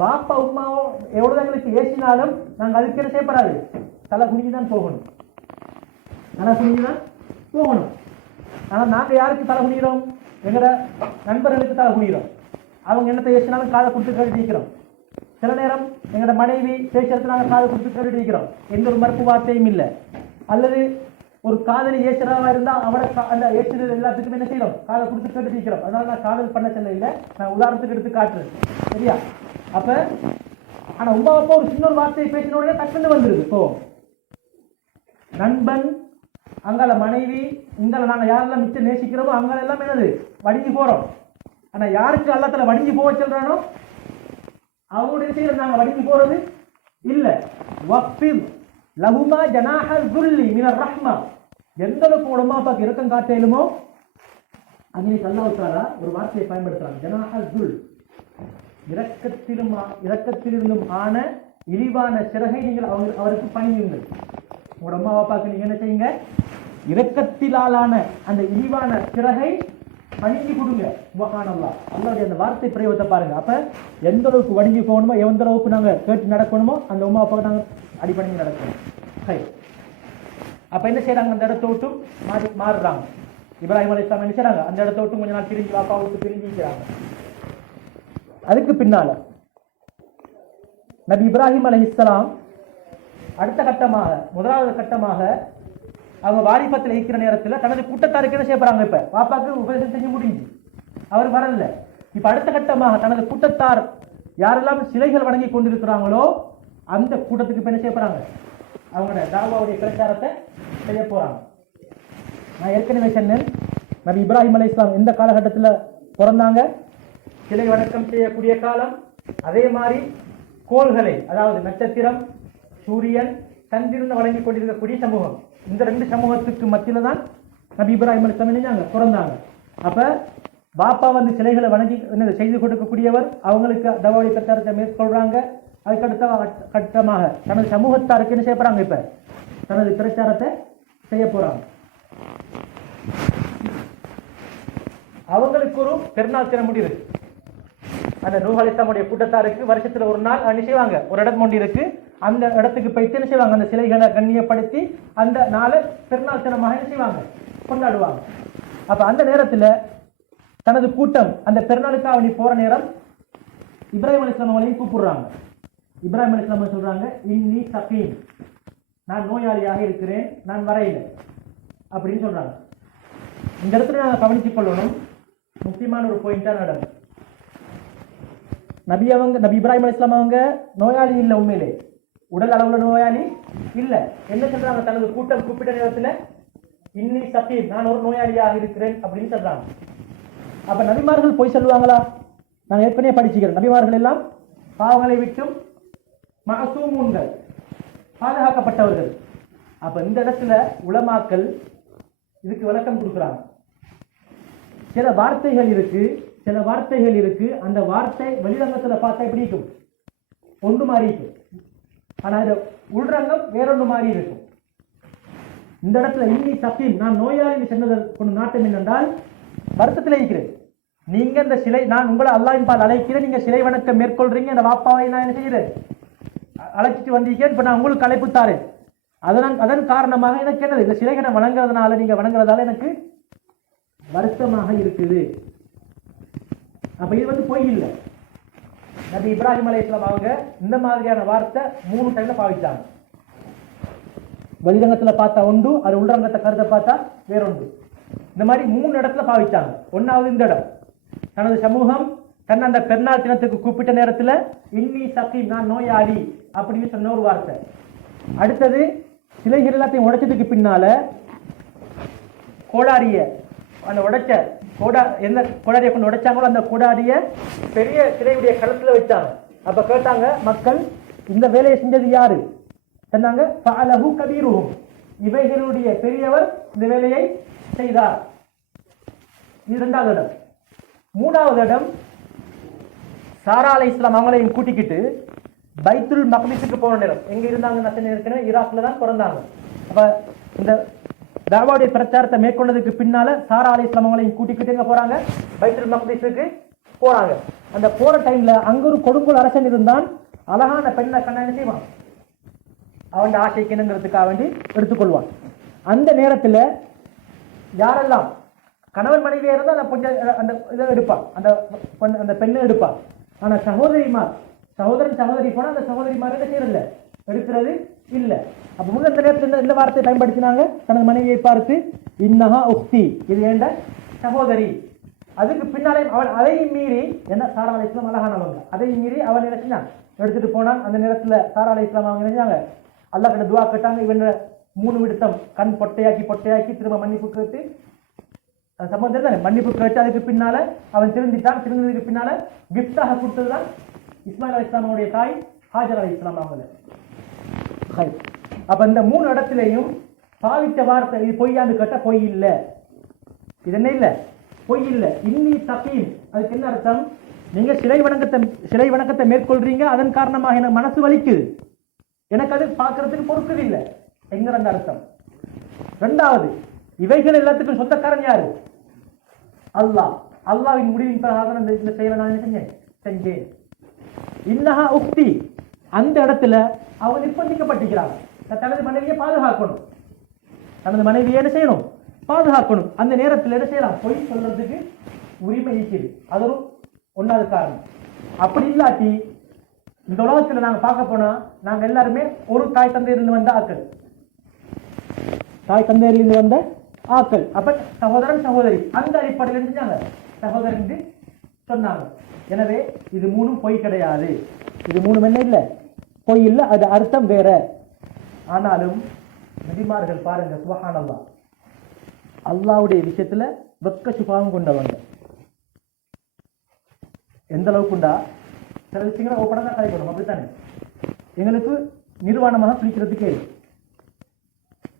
பாப்பா உமாவோ எவ்வளவு எங்களுக்கு ஏசினாலும் நாங்க அதுக்கு என்ன செய்யப்படாது? தலை குனிஞ்சுதான் போகணும். தலை குனிஞ்சுதான் போகணும். ஆனா நாங்க யாருக்கு தலை குனிகிறோம்? எங்கட நண்பர்களுக்கு தலை குனிகிறோம். அவங்க என்னத்தை ஏசினாலும் காதை கொடுத்து கேட்டு இருக்கிறோம். சில நேரம் எங்கட மனைவி பேசுறதுக்கு நாங்க காதை கொடுத்து கேட்டு இருக்கிறோம், எந்த ஒரு மறுப்பு வார்த்தையும் இல்லை. அல்லது ஒரு காதலி ஏசுறவா இருந்தா அவனை அந்த ஏசுறது எல்லாத்துக்குமே என்ன செய்யறோம்? காதை கொடுத்து கேட்டு இருக்கிறோம். அதனால நான் காதல் பண்ண செல்ல இல்லை, நான் உதாரணத்துக்கு எடுத்து காட்டுறேன், சரியா? அப்ப ஆனா உமா அப்பா ஒரு சின்ன ஒரு வார்த்தையை பேசின உடனே டக்குன்னு வந்துருது. இப்போ நண்பன் அங்கால மனைவி இங்கால நாங்க யாரெல்லாம் மிச்சம் நேசிக்கிறோமோ அங்கால எல்லாம் என்னது? வடிஞ்சு போறோம். ஆனா யாருக்கு அல்லாஹ் தஆலா வடிஞ்சு போக சொல்றானோ அவங்களுடைய செய்யற நாங்க வடிஞ்சு போறது இல்ல. வக்ஃபித் லஹுமா ஜனாஹல் துல்லி மினர் ரஹ்மா. எந்த அளவுக்கு உடம்பா அப்பாக்கு இரக்கம் காட்டலுமோ அன்னைக்கு அல்லாஹ் தஆலா ஒரு வார்த்தையை பயன்படுத்துறாங்க, ஜனாஹல் துல். இரக்கத்திலிருந்தும் ஆன இழிவான சிறகை நீங்கள் அவருக்கு பணியுங்கள். உங்களோட அம்மா அப்பாவுக்கு நீங்க என்ன செய்யுங்க? இரக்கத்திலான அந்த இழிவான சிறகை பணிஞ்சு கொடுங்க. சுப்ஹானல்லாஹ். அல்லாஹ்வுடைய அந்த வார்த்தை பிரயோகத்தை பாருங்க. அப்ப எந்த அளவுக்கு வடிஞ்சு போகணுமோ, எந்த அளவுக்கு நாங்க கேட்டு நடக்கணுமோ அந்த உமா அப்பாவுக்கு நாங்க அடிப்படையில் நடக்கணும். சரி, அப்ப என்ன செய்யறாங்க? அந்த இடத்த விட்டு மாறுறாங்க. இப்ராஹிம் அலைஹிஸ்ஸலாம் என்ன செய்யறாங்க? அந்த இடத்த விட்டு கொஞ்ச நாள் பிரிஞ்சு பாப்பா விட்டு பிரிஞ்சுக்கிறாங்க. அதுக்கு பின்னால நபி இப்ராஹிம் அலைஹிஸ்ஸலாம் அடுத்த கட்டமாக, முதலாவது கட்டமாக அவங்க வாலிபத்தில் இருக்கிற நேரத்தில் தனது கூட்டத்தாருக்கு என்ன செய்ய போறாங்க? இப்ப பாப்பாக்கு உபதேசம் செஞ்சு முடிஞ்சு அவர் வரல. இப்ப அடுத்த கட்டமாக தனது கூட்டத்தார் யாரெல்லாம் சிலைகள் வணங்கி கொண்டிருக்கிறாங்களோ அந்த கூட்டத்துக்கு இப்ப என்ன செய்ய போறாங்க? அவங்களோட தாவாவுடைய பிரச்சாரத்தை செய்ய போறாங்க. நான் ஏற்கனவே சொன்னேன், நபி இப்ராஹிம் அலைஹிஸ்ஸலாம் எந்த காலகட்டத்தில் பிறந்தாங்க? சிலை வணக்கம் செய்யக்கூடிய காலம். அதே மாதிரி கோள்களை, அதாவது நட்சத்திரம், சூரியன், சந்திரன் வழங்கி கொண்டிருக்கக்கூடிய சமூகம். இந்த ரெண்டு சமூகத்துக்கு மத்தியில தான் நபி இப்ராஹிம் அலைஹிஸ்ஸலாம் பிறந்தாங்க. அப்ப பாப்பா சிலைகளை வணங்கி செய்து கொடுக்கக்கூடியவர், அவங்களுக்கு தவாவுடைய பிரச்சாரத்தை மேற்கொள்றாங்க. அதுக்கடுத்த கட்டமாக தனது சமூகத்தாருக்கு என்ன செய்ய போறாங்க? இப்ப தனது பிரச்சாரத்தை செய்ய போறாங்க. அவங்களுக்கு ஒரு பெருநாள் தின முடிவு. அந்த நூஹ் அலைஹிஸ்ஸலாமுடைய கூட்டத்தாருக்கு வருஷத்துல ஒரு நாள் என்ன செய்வாங்க? ஒரு இடம் ஒன்று இருக்கு, அந்த இடத்துக்கு போயிட்டு என்ன செய்வாங்க? அந்த சிலைகளை கண்ணியப்படுத்தி அந்த நாளை பெருநாள் தினமாக என்ன செய்வாங்க? கொண்டாடுவாங்க. அப்ப அந்த நேரத்துல தனது கூட்டம் அந்த பெருநாளுக்கு அவனி போற நேரம் இப்ராஹிம் அலைஹிஸ்ஸலாம் அவங்களையும் கூப்பிடுறாங்க. இப்ராஹிம் அலைஹிஸ்ஸலாம் சொல்றாங்க, இன்னி சகீம், நான் நோயாளியாக இருக்கிறேன், நான் வரையில அப்படின்னு சொல்றாங்க. இந்த இடத்துல நாங்கள் கவனித்துக் கொள்ளணும் முக்கியமான ஒரு பாயிண்டா நடக்கும். நபி இப்ராஹிம் அலைஹிஸ்ஸலாம் அவங்க நோயாளி இல்லை, உண்மையிலே உடல் அளவுல நோயாளி இல்லை. என்ன சொல்றாங்க? தனது கூட்டம் கூப்பிட்ட நேரத்துல இன்னி சகீம், நான் ஒரு நோயாளியாக இருக்கிறேன் அப்படின்னு சொல்றாங்க. அப்ப நபிமார்கள் போய் சொல்லுவாங்களா? நான் ஏற்கனவே படிச்சுக்கிறேன், நபிமார்கள் எல்லாம் பாவங்களை விட்டும் மஅசூமுன்கள், பாதுகாக்கப்பட்டவர்கள். அப்ப இந்த இடத்துல உலமாக்கள் இதுக்கு விளக்கம் கொடுக்குறாங்க. சில வார்த்தைகள் இருக்கு, அந்த வார்த்தை வெளிரங்கத்துல பார்த்தா எப்படி இருக்கும்? ஒன்று மாறி இருக்கும். ஆனா இது உள்ரங்கம் வேறொன்று மாறி இருக்கும். இந்த இடத்துல இன்னி சகீம், நான் நோயாளி சொன்னது கொண்டு நாட்டம் என்னென்றால் வருத்தத்தில் இருக்கிறேன். நீங்க இந்த சிலை, நான் உங்களை அல்லாஹ்வின் பால் அழைக்கிறேன், நீங்க சிலை வணக்கம் மேற்கொள்றீங்க, இந்த வாப்பாவை நான் என்ன செய்கிறேன்? அழைச்சிட்டு வந்திருக்கேன், இப்ப நான் உங்களுக்கு அழைப்பு தாரேன். அதன் காரணமாக எனக்கு என்னது? இந்த சிலைகளை வணங்குறதுனால, நீங்க வணங்குறதால எனக்கு வருத்தமாக இருக்குது. அப்ப இது பொய் இல்லை. நபி இப்ராஹிம் அலைஹிஸ்ஸலாம் அவங்க இந்த மாதிரியான வார்த்தை 3 டைம்ல பாவிச்சாங்க. வெளிரங்கத்துல பார்த்தா ஒன்று, அது உள்ரங்கத்தை கருத்தை பார்த்தா வேறொன்று. இந்த மாதிரி 3 இடத்துல பாவிச்சாங்க. ஒன்னாவது இந்த இடம், தனது சமூகம் தன்னை அந்த பெருநாள் தினத்துக்கு கூப்பிட்ட நேரத்துல இன்னி சகீம், நான் நோயாளி அப்படின்னு சொன்ன ஒரு வார்த்தை. அடுத்தது சிலைகள் எல்லாத்தையும் உடைச்சதுக்கு பின்னால கோடாரிய, அந்த உடைச்ச எந்த கோடாரியை கொண்டு உடைச்சாங்களோ அந்த கோடாரிய பெரிய சிலையுடைய களத்துல வச்சாங்க. அப்ப கேட்டாங்க மக்கள், இந்த வேலையை செஞ்சது யாரு? சொன்னாங்க ஃபஅலஹு கபீருஹும், இவைகளுடைய பெரியவர் இந்த வேலையை செய்தார். இது 2வது இடம். 3வது இடம், சாரா அலைஹிஸ்ஸலாம் அவங்களையும் கூட்டிக்கிட்டு பைத்துல் மக்திஸுக்கு போன நேரம். எங்க இருந்தாங்க? ஏற்கனவே ஈராக்ல தான் பிறந்தாங்க. அப்ப இந்த தாவாவுடைய பிரச்சாரத்தை மேற்கொண்டதுக்கு பின்னால சாரா அலைஹிஸ்ஸலாம் அவங்களையும் கூட்டிக்கிட்டு எங்க போறாங்க? பைத்துல் மக்திஸுக்கு போறாங்க. அந்த போற டைம்ல அங்க ஒரு கொடுங்கோல் அரசன் இருந்தான். அழகான பெண்ணை கண்ண என்ன செய்வான்? அவன் ஆசைக்கு என்னங்கிறதுக்காக வேண்டி எடுத்துக்கொள்வான். அந்த நேரத்துல யாரெல்லாம் கணவன் மனைவியா இருந்தா அந்த இதை எடுப்பான், அந்த பெண்ணை எடுப்பான். ஆனா சகோதரிமார், சகோதரன் சகோதரி போனா அந்த சகோதரிமார் என்ன செய்யறதில்ல, எடுக்கிறது இல்ல. அப்ப முன்ன இந்த நேரத்தில் இந்த வார்த்தையை பயன்படுத்தினாங்க தனது மனைவியை பார்த்து, இன்னஹா உக்தி, இது ஏண்ட சகோதரி. அதுக்கு பின்னாலே அவன் அதையும் மீறி, என்ன சாரா அலைஹிஸ்ஸலாம் அழகானவங்க, அதையும் மீறி அவன் என்ன செஞ்சான்? எடுத்துட்டு போனான். அந்த நேரத்துல சாரா அலைஹிஸ்ஸலாம் அவங்க நினைச்சாங்க, அல்லாஹ் கிட்ட துஆ கேட்டாங்க. இவன் 3 விடுத்தம் கண் பொட்டையாக்கி திரும்ப மன்னிப்பு கேட்டு, சம்பந்தம் தானே, மன்னிப்பு கேட்டு அதுக்கு பின்னால அவன் திருந்திட்டான். திருந்ததுக்கு பின்னால கிஃப்டாக கொடுத்ததுதான் இஸ்மாயில் அலைஹிஸ்ஸலாமுடைய தாய் ஹாஜர் அலைஹிஸ்ஸலாம் அவங்கள. அப்ப இந்த 3 இடத்திலையும் பாவித்த வார்த்தை இது பொய்யான்னு கேட்டா பொய் இல்ல. இது என்ன இல்ல? பொய் இல்ல. இன்னி தகீம், அதுக்கு என்ன அர்த்தம்? நீங்க சிலை வணக்கத்தை மேற்கொள்றீங்க, அதன் காரணமாக எனக்கு மனசு வலிக்குது, எனக்கு அது பார்க்கறதுக்கு பொறுக்குது இல்ல என்கிற அந்த அர்த்தம். 2வது, இவைகள் எல்லாத்துக்கும் சொந்தக்காரன் யாரு? அல்லாஹ். அல்லாஹ்வின் முடிவின் பிரகாரம் இந்த செயலை நான் செஞ்சேன். இன்னஹா உக்தி, அந்த இடத்துல அவன் நிர்பந்திக்கப்பட்டிருக்கிறான். தனது மனைவியை பாதுகாக்கணும், தனது மனைவியை என்ன செய்யணும்? பாதுகாக்கணும். அந்த நேரத்தில் என்ன செய்யலாம்? பொய் சொல்றதுக்கு உரிமை இருக்குது. அது ஒரு 1வது காரணம். அப்படி இல்லாட்டி இந்த உலகத்துல நாங்க பார்க்க போனா நாங்க எல்லாருமே ஒரு தாய் தந்தையிலிருந்து வந்த ஆக்கள், தாய் தந்தையிலிருந்து வந்த ஆக்கள். அப்ப சகோதரன் சகோதரி அந்த அடிப்படையில் செஞ்சாங்க, சகோதரன் சொன்னாங்க. எனவே இது 3 பொய் கிடையாது. இது 3 என்ன இல்ல? பொய் இல்ல. அது அர்த்தம் வேற. ஆனாலும் நபிமார்கள் பாருங்க, சுப்ஹானல்லாஹ், அல்லாஹ்வுடைய விஷயத்துல வெக்க சுபாவம் கொண்டவங்க. எந்த அளவுக்குண்டா, சில விஷயங்களை ஓப்பனா தான் கலைக்கணும். அப்படித்தானே? எங்களுக்கு நிர்வாணமாக குளிக்கிறதுக்கு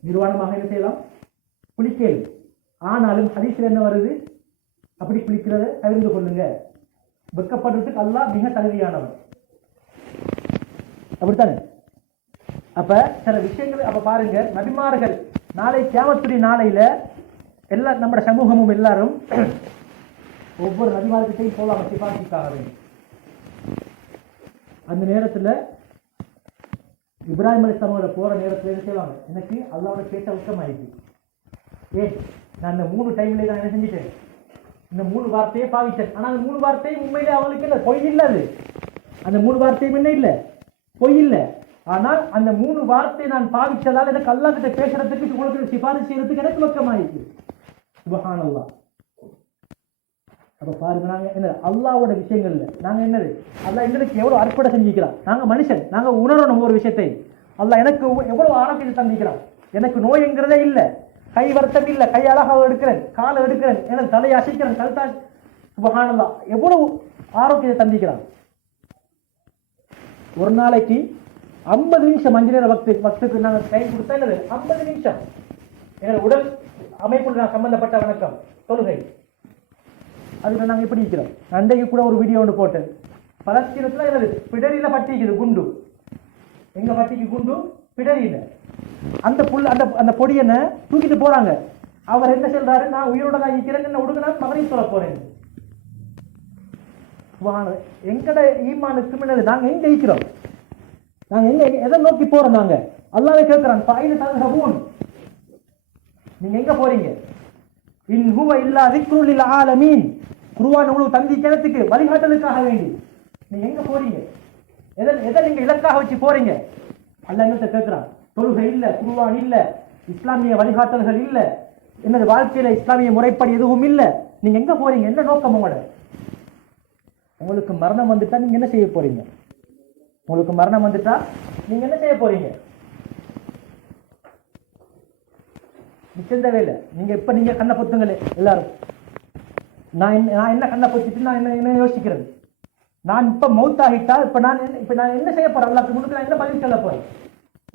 நிர்வாணமாக என்ன செய்யலாம்? குளிக்கல். ஆனாலும் ஹதீஸ்ல என்ன வருது? அப்படி குளிக்கிறத தவிர்த்து கொள்ளுங்க, வெக்கப்படுறதுக்கு அல்லாஹ் மிக தகுதியானவன். அப்படித்தானே? அப்ப சில விஷயங்கள் அப்ப பாருங்க, நபிமார்கள் நாளை கியாமத்துடைய நாளையில எல்லா நம்ம சமூகமும் எல்லாரும் ஒவ்வொரு நபிமார்கிட்டையும் போலாம் சிபாரிசுக்காக வேண்டும். அந்த நேரத்துல இப்ராஹிம் அலைஹிஸ்ஸலாம் போற நேரத்துல என்ன செய்வாங்க? எனக்கு அல்லாஹ்வோட கேட்ட உச்சமாயிடுச்சு. ஏன் நான் இந்த 3 டைம்ல தான் என்ன செஞ்சுட்டேன்? இந்த 3 வார்த்தையை பாவிச்சேன். ஆனா அந்த 3 வார்த்தையும் உண்மையிலே அவங்களுக்கு இல்லை, பொய் இல்லை. அது அந்த 3 வார்த்தையும் என்ன இல்லை? பொய் இல்லை. ஆனால் அந்த 3 வார்த்தையை நான் பாவிச்சதால் எனக்கு அல்லாஹ் கிட்ட பேசுறதுக்கு, உங்களுக்கு சிபாரிசு செய்யறதுக்கு எனக்கு வெக்கமாயிடுச்சு. சுப்ஹானல்லாஹ். அப்ப பாருங்க, நாங்க என்ன அல்லாஹ்வோட விஷயங்கள்ல நாங்க என்னது, அல்லாஹ் எங்களுக்கு எவ்வளவு அர்ப்பணை செஞ்சுக்கிறான். நாங்க மனுஷன், நாங்க உணரணும் ஒரு விஷயத்தை. அல்லாஹ் எனக்கு எவ்வளவு ஆரோக்கியத்தை தந்திக்கிறான். எனக்கு நோய்ங்கிறதே இல்லை, கை வருத்தம் இல்லை, கை அழகாக எடுக்கிறேன், காலை எடுக்கிறேன், எனக்கு தலையை அசைக்கிறேன், கழுத்தா. சுப்ஹானல்லாஹ், எவ்வளவு ஆரோக்கியத்தை தந்திக்கிறான். ஒரு நாளைக்கு 50 நிமிஷம் 5 நேர வக்துக்கு நாங்கள் கை கொடுத்தா என்னது? 50 நிமிஷம் எங்கள் உடல் அமைப்புள்ள சம்பந்தப்பட்ட வணக்கம் தொழுகை. அதுக்கு நாங்கள் எப்படி இருக்கிறோம்? அன்றைக்கு கூட ஒரு வீடியோ ஒன்று போட்டேன். பலஸ்தீனத்தில் என்னது? பிடரியில பட்டிக்குது குண்டு. எங்க பட்டிக்கு குண்டு? பிடரியில. அந்த புல் அந்த பொடியனை தூக்கிட்டு போறாங்க. அவர் என்ன சொல்றாரு? நான் உயிரோட தான் இருக்கிறேன், என்ன உடுங்க, நான் மகனை சொல்ல போறேன். எங்கட ஈமானுக்கு முன்னாடி நாங்க எங்க இருக்கிறோம்? நாங்க எங்க எதை நோக்கி போறோம்? நாங்க அல்லாஹ்வே கேட்கிறான், ஃபைன தذهبون, நீங்க எங்க போறீங்க? இன் ஹுவ இல்லா ذிக்ருல் லில் ஆலமீன், குர்ஆன் உங்களுக்கு தந்திக்கிறதுக்கு வழிகாட்டலுக்காக வேண்டி நீங்க எங்க போறீங்க? எதை நீங்க இலக்காக வச்சு போறீங்க? அல்லாஹ் என்னத்தை கேட்கிறான்? தொழுகை இல்ல, குர்ஆன் இல்ல, இஸ்லாமிய வழிகாட்டல்கள் இல்ல, என்னது வாழ்க்கையில இஸ்லாமிய முறைப்படி எதுவும் இல்ல. நீங்க எங்க போறீங்க? என்ன நோக்கம் உங்களோட? உங்களுக்கு மரணம் வந்துட்டா நீங்க என்ன செய்ய போறீங்க? உங்களுக்கு மரணம் வந்துட்டா நீங்க என்ன செய்ய போறீங்க? நிச்சயவே இல்லை. நீங்க கண்ணை பொத்துங்களே எல்லாரும். நான் என்ன கண்ணை பொத்திட்டு நான் என்ன யோசிக்கிறது? நான் இப்ப மௌத்தாகிட்டா இப்ப நான் என்ன செய்ய போறேன்? அல்லாஹ்வுக்கு முன்னுக்கு நான் என்ன பதில் சொல்ல போறேன்?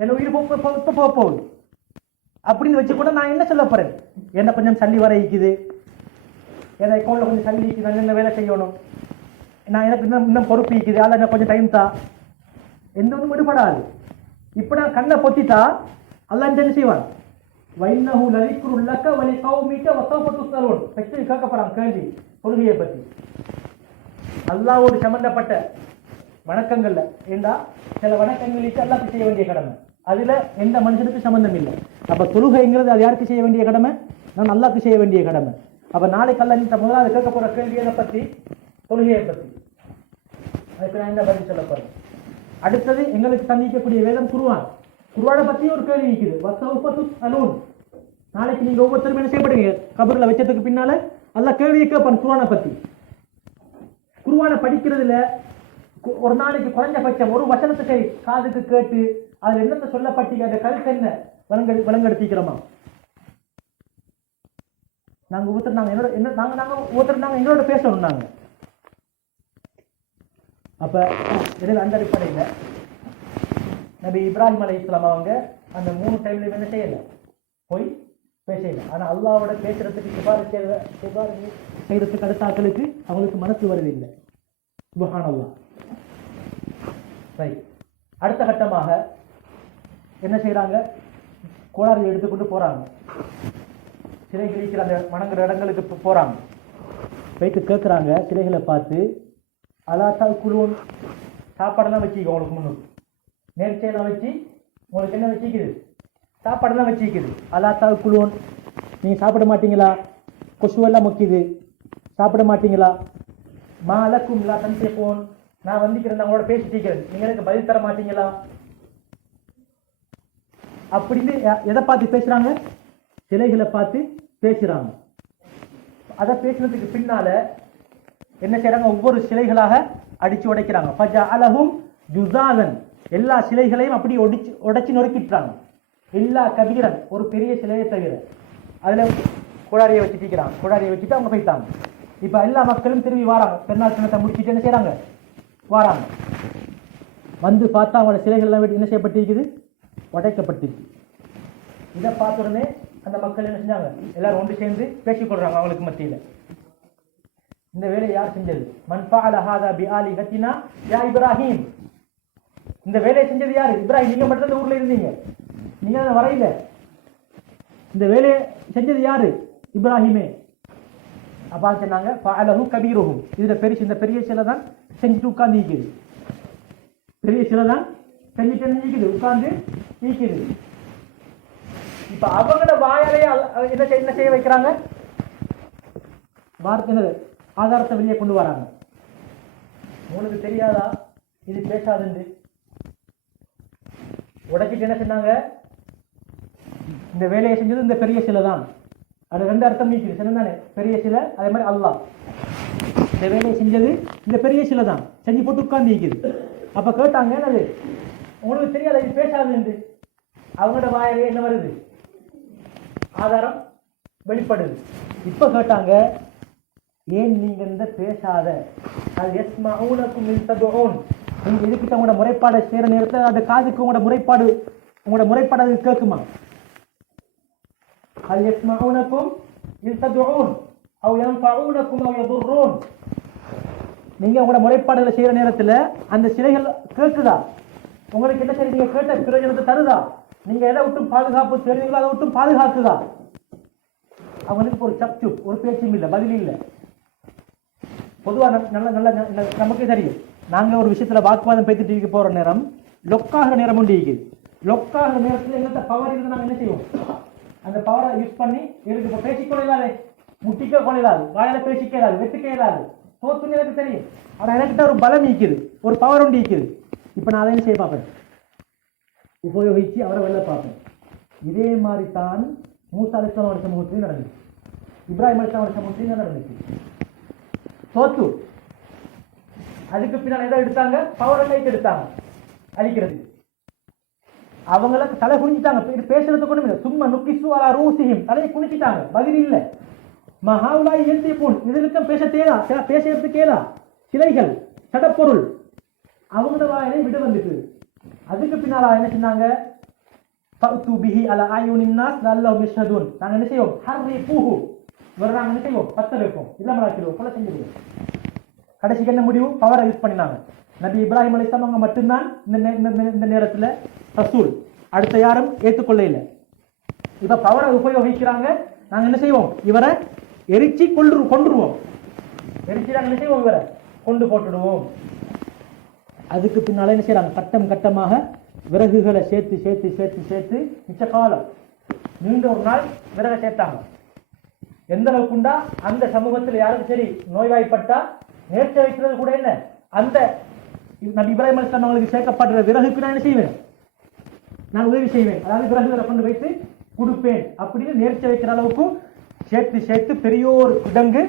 என்ன உயிர் போக போகுது அப்படின்னு வச்சு கூட நான் என்ன சொல்ல போறேன்? என்ன கொஞ்சம் சல்லி வர இருக்குது, என் அக்கௌண்ட்ல கொஞ்சம் சல்லி இருக்குது, நான் என்ன வேலை செய்யணும், நான் எனக்கு இன்னும் பொறுப்பு இருக்குது, அதில் என்ன கொஞ்சம் டைம் தான், எந்த ஒன்றும் விடுபடாது. இப்ப நான் கண்ணை பொத்திட்டா அல்லாஹ் என்ன செய்வான்? வைன்னஹு லதிக்ருல் லக வ லிகௌமிக வ ஸௌஃப துஸ்அலூன். ஃபஸ்ட் கேட்கப்பறான் கேள்வி தொழுகையை பத்தி. அல்லாஹ்வோடு சம்பந்தப்பட்ட வணக்கங்கள்ல ஏண்டா சில வணக்கங்களுக்கு அல்லாஹ்க்கு செய்ய வேண்டிய கடமை, அதுல எந்த மனுஷனுக்கு சம்பந்தம் இல்லை. அப்ப தொழுகைங்கிறது அது யாருக்கு செய்ய வேண்டிய கடமை? நான் அல்லாஹ்க்கு செய்ய வேண்டிய கடமை. அப்ப நாளைக்கு அல்லாஹ் இந்த முதலாவது கேட்க போற கேள்வி எதை பத்தி? தொழுகையை பத்தி. அதுக்கு நான் என்ன பதில் சொல்ல போறேன்? அடுத்தது எங்களுக்கு சந்திக்கக்கூடிய வேதம் குர்ஆன். குர்ஆனை பத்தி ஒரு கேள்வி இருக்குது. வஸௌஃப துஸ்அலூன். நாளைக்கு நீங்க ஒவ்வொருத்தரும் என்ன செய்யப்படுங்க? கபர்ல வச்சதுக்கு பின்னால அல்லாஹ் கேள்வியை கேட்பான் குர்ஆனை பத்தி. குர்ஆனை படிக்கிறதுல ஒரு நாளைக்கு குறைஞ்சபட்சம் ஒரு வசனத்தை காதுக்கு கேட்டு அதுல என்னத்தை சொல்லப்பட்டீங்க, அந்த கருத்து என்ன விளங்கெடுத்திக்கிறோமா? நாங்க ஒவ்வொருத்தர் நாங்க எங்களோட பேசணும் நாங்க. அப்ப அந்த அடிப்படையில நபி இப்ராஹிம் அலைஹிஸ்ஸலாம் அவங்க அந்த 3 டைம்ல என்ன செய்யல? போய் பேசல. ஆனா அல்லாஹ்வோட பேசுறதுக்கு சிபாரிசு செய்யறதுக்கு அடுத்தாக்களுக்கு அவங்களுக்கு மனசு வருவதில்லை. சுப்ஹானல்லாஹ். ரைட். அடுத்த கட்டமாக என்ன செய்யறாங்க? கோளாறு எடுத்துக்கொண்டு போறாங்க. சிலைகள் இருக்கிற அந்த வணங்குற இடங்களுக்கு போறாங்க. போயிட்டு கேட்குறாங்க சிலைகளை பார்த்து, அலாத்தா குழுவும் சாப்பாடெல்லாம் வச்சுக்க, உங்களுக்கு முன்னுக்கு நேர்ச்சியெல்லாம் வச்சு உங்களுக்கு என்ன வச்சுக்குது? சாப்பாடெல்லாம் வச்சுக்குது. அலாத்தா குழுவும் நீங்கள் சாப்பிட மாட்டீங்களா? கொசுவெல்லாம் முக்கியது, சாப்பிட மாட்டீங்களா? மாலக்கும்லா தன்சே போன், நான் வந்துக்கிறேன், அவங்களோட பேசிட்டிருக்கிறேன், நீங்கள் எனக்கு பதில் தர மாட்டீங்களா? அப்படின்னு எதை பார்த்து பேசுறாங்க? சிலைகளை பார்த்து பேசுறாங்க. அதை பேசுறதுக்கு பின்னால என்ன செய்யறாங்க? ஒவ்வொரு சிலைகளாக அடிச்சு உடைக்கிறாங்க. ஃபஜஅலஹும் ஜுஸாதன். எல்லா சிலைகளையும் அப்படி உடைச்சு நொறுக்கிட்டாங்க. எல்லா கபீரன், ஒரு பெரிய சிலையை தவிர. அதுல குடாரியை வச்சுட்டிருக்கிறாங்க. குடாரியை வச்சுட்டு அவங்க போயிட்டாங்க. இப்ப எல்லா மக்களும் திரும்பி வராங்க. பெருநாள் தினத்தை முடிச்சுட்டு என்ன செய்யறாங்க? வராங்க. வந்து பார்த்தா அவங்களோட சிலைகள் எல்லாம் என்ன செய்யப்பட்டிருக்குது? உடைக்கப்பட்டிருக்கு. இதை பார்த்த உடனே அந்த மக்கள் என்ன செஞ்சாங்க? எல்லாரும் ஒன்று சேர்ந்து பேசிக்கொள்றாங்க அவங்களுக்கு மத்தியில. இந்த வேலையை யார் செஞ்சது? மன் ஃபஅல ஹாதா பிஆலிஹத்தினா யா இப்ராஹிம். இந்த வேலையை செஞ்சது யாரு? இப்ராஹிம். நீங்க மட்டும் இந்த ஊர்ல இருந்தீங்க, நீங்க அந்த வரையில. இந்த வேலையை செஞ்சது யாரு? இப்ராஹிமே. அப்பா சொன்னாங்க ஃபஅலஹு கபீருஹும். இதுல இந்த பெரிய சிலை தான் செஞ்சுட்டு உட்கார்ந்து இருக்குது. பெரிய சிலை தான் செஞ்சுட்டு நிற்குது, உட்கார்ந்து நிற்குது. இப்ப அவங்களோட வாயாலே என்ன செய்ய வைக்கிறாங்க? வார்த்தை என்னது? ஆதாரத்தை வெளியே கொண்டு வராங்க. உங்களுக்கு தெரியாதா இது பேசாதுண்டு? உடைச்சிட்டு என்ன சொன்னாங்க? இந்த வேலையை செஞ்சது இந்த பெரிய சிலை தான். அது 2 அர்த்தம் நீக்குது. சிலந்தானே பெரிய சிலை, அதே மாதிரி அல்லாஹ். இந்த வேலையை செஞ்சது இந்த பெரிய சிலை தான், செஞ்சு போட்டு உட்கார்ந்து இருக்குது. அப்ப கேட்டாங்க, என்னது உங்களுக்கு தெரியாத இது பேசாதுண்டு? அவங்களோட வாயிலே என்ன வருது? ஆதாரம் வெளிப்படுது. இப்ப கேட்டாங்க, ஏன் நீங்க இந்த பேசாத? அது யஸ்மஊனக்கும் இல்ததுஊன். நீங்க இதுக்கிட்ட உங்களோட முறைப்பாடு செய்யற நேரத்தில் அந்த காதுக்கு உங்களோட முறைப்பாடு அது கேட்குமா? அது யஸ்மஊனக்கும் இல்ததுஊன் அவ் யன்ஃபஊனக்கும் அவ் யதுர்ரூன். நீங்க உங்களோட முறைப்பாடுகளை செய்யற நேரத்தில் அந்த சிலைகள் கேட்குதா? உங்களுக்கு என்ன சரி நீங்க கேட்ட பிரயோஜனத்தை தருதா? நீங்க எதை விட்டும் பாதுகாப்பு தெரியுங்களோ அதை விட்டும் பாதுகாக்குதா? அவங்களுக்கு ஒரு சப்சு, ஒரு பேச்சும் இல்லை, பதில் இல்லை. பொதுவாக நல்ல நமக்கு தெரியும், நாங்க ஒரு விஷயத்துல வாக்குவாதம் பேசிட்டு இருக்க போற நேரம், லொக்காகிற நேரம் உண்டு இருக்குது. லொக்காகிற நேரத்தில் எங்கள்கிட்ட பவர் இருந்து நாங்கள் என்ன செய்வோம்? அந்த பவரை யூஸ் பண்ணி எங்களுக்கு இப்போ பேசிக்கொள்ளாதே, முட்டிக்க கொள்ளாது, வாயில பேசிக்க இயலாது, வெட்டுக்க இயலாது. தோத்துன்னு எனக்கு தெரியும். ஆனா எனக்கிட்ட ஒரு பலம் நீக்குது, ஒரு பவர் ஒன்று நீக்குது. இப்ப நான் அதை செய்ய பார்ப்பேன், உபயோகிச்சு அவரை வெளில பார்ப்பேன். இதே மாதிரி தான் மூசா அலைஹிஸ்ஸலாம் சமூகத்திலையும் நடந்துச்சு, இப்ராஹிம் அலைஹிஸ்ஸலாம் சமூகத்திலையும் நடந்துச்சு. தோத்து அதுக்கு பின்னால் எதை எடுத்தாங்க? பவர் லைட் எடுத்தாங்க அழிக்கிறது. அவங்களுக்கு தலை குனிஞ்சிட்டாங்க, பேசுறதுக்கு ஒண்ணுமே இல்லை. சும்மா நுக்கிசு அலா ரூசிஹிம், தலையை குனிச்சிட்டாங்க, பதில் இல்லை. மஹாவுலாய் எழுதி போன், இதற்கும் பேச தேலா, பேசுறதுக்கு கேளா, சிலைகள் சடப்பொருள் அவங்களோட வாயிலே விட வந்துட்டு. அதுக்கு பின்னால என்ன சொன்னாங்க? ஃபஅது பிஹி அலா அயுனின் நாஸ் லஅல்லஹும் யஷ்ஹதுன். நாங்க என்ன செய்வோம்? ஹர்ரிஃபூஹு, வர்றாங்க என்ன செய்வோம்? பத்த வைப்போம், இல்லாம ஆக்கிடுவோம், கொலை செஞ்சிடுவோம். கடைசிக்கு என்ன முடிவு? பவரை யூஸ் பண்ணினாங்க. நபி இப்ராஹிம் அலைஹிஸ்ஸலாம் அவங்க மட்டும்தான் இந்த நேரத்தில் ரசூல், அடுத்த யாரும் ஏற்றுக்கொள்ள இல்லை. இப்ப பவரை உபயோகிக்கிறாங்க. நாங்க என்ன செய்வோம்? இவரை எரிச்சு கொன்றுவோம். எரிச்சு நாங்க என்ன செய்வோம்? இவரை கொண்டு போட்டுடுவோம். அதுக்கு பின்னால என்ன செய்யறாங்க? கட்டம் கட்டமாக விறகுகளை சேர்த்து சேர்த்து சேர்த்து சேர்த்து மிச்ச காலம் நீண்ட ஒரு நாள் விறகை சேர்த்தாங்க. எந்த அளவுக்குண்டா அந்த சமூகத்தில் யாரும் சரி நோய்வாய்ப்பட்டா நேர்ச்சி வைக்கிறது கூட என்ன, அந்த நபி இப்ராஹிம் அலைஹிஸ்ஸலாம் அவங்களுக்கு சேர்க்கப்படுற விறகுக்கு நான் என்ன செய்வேன்? நான் உதவி செய்வேன், அதாவது விறகுகளை கொண்டு வைத்து கொடுப்பேன் அப்படின்னு நேர்ச்சி வைக்கிற அளவுக்கு சேர்த்து சேர்த்து பெரியோர் கிடங்கு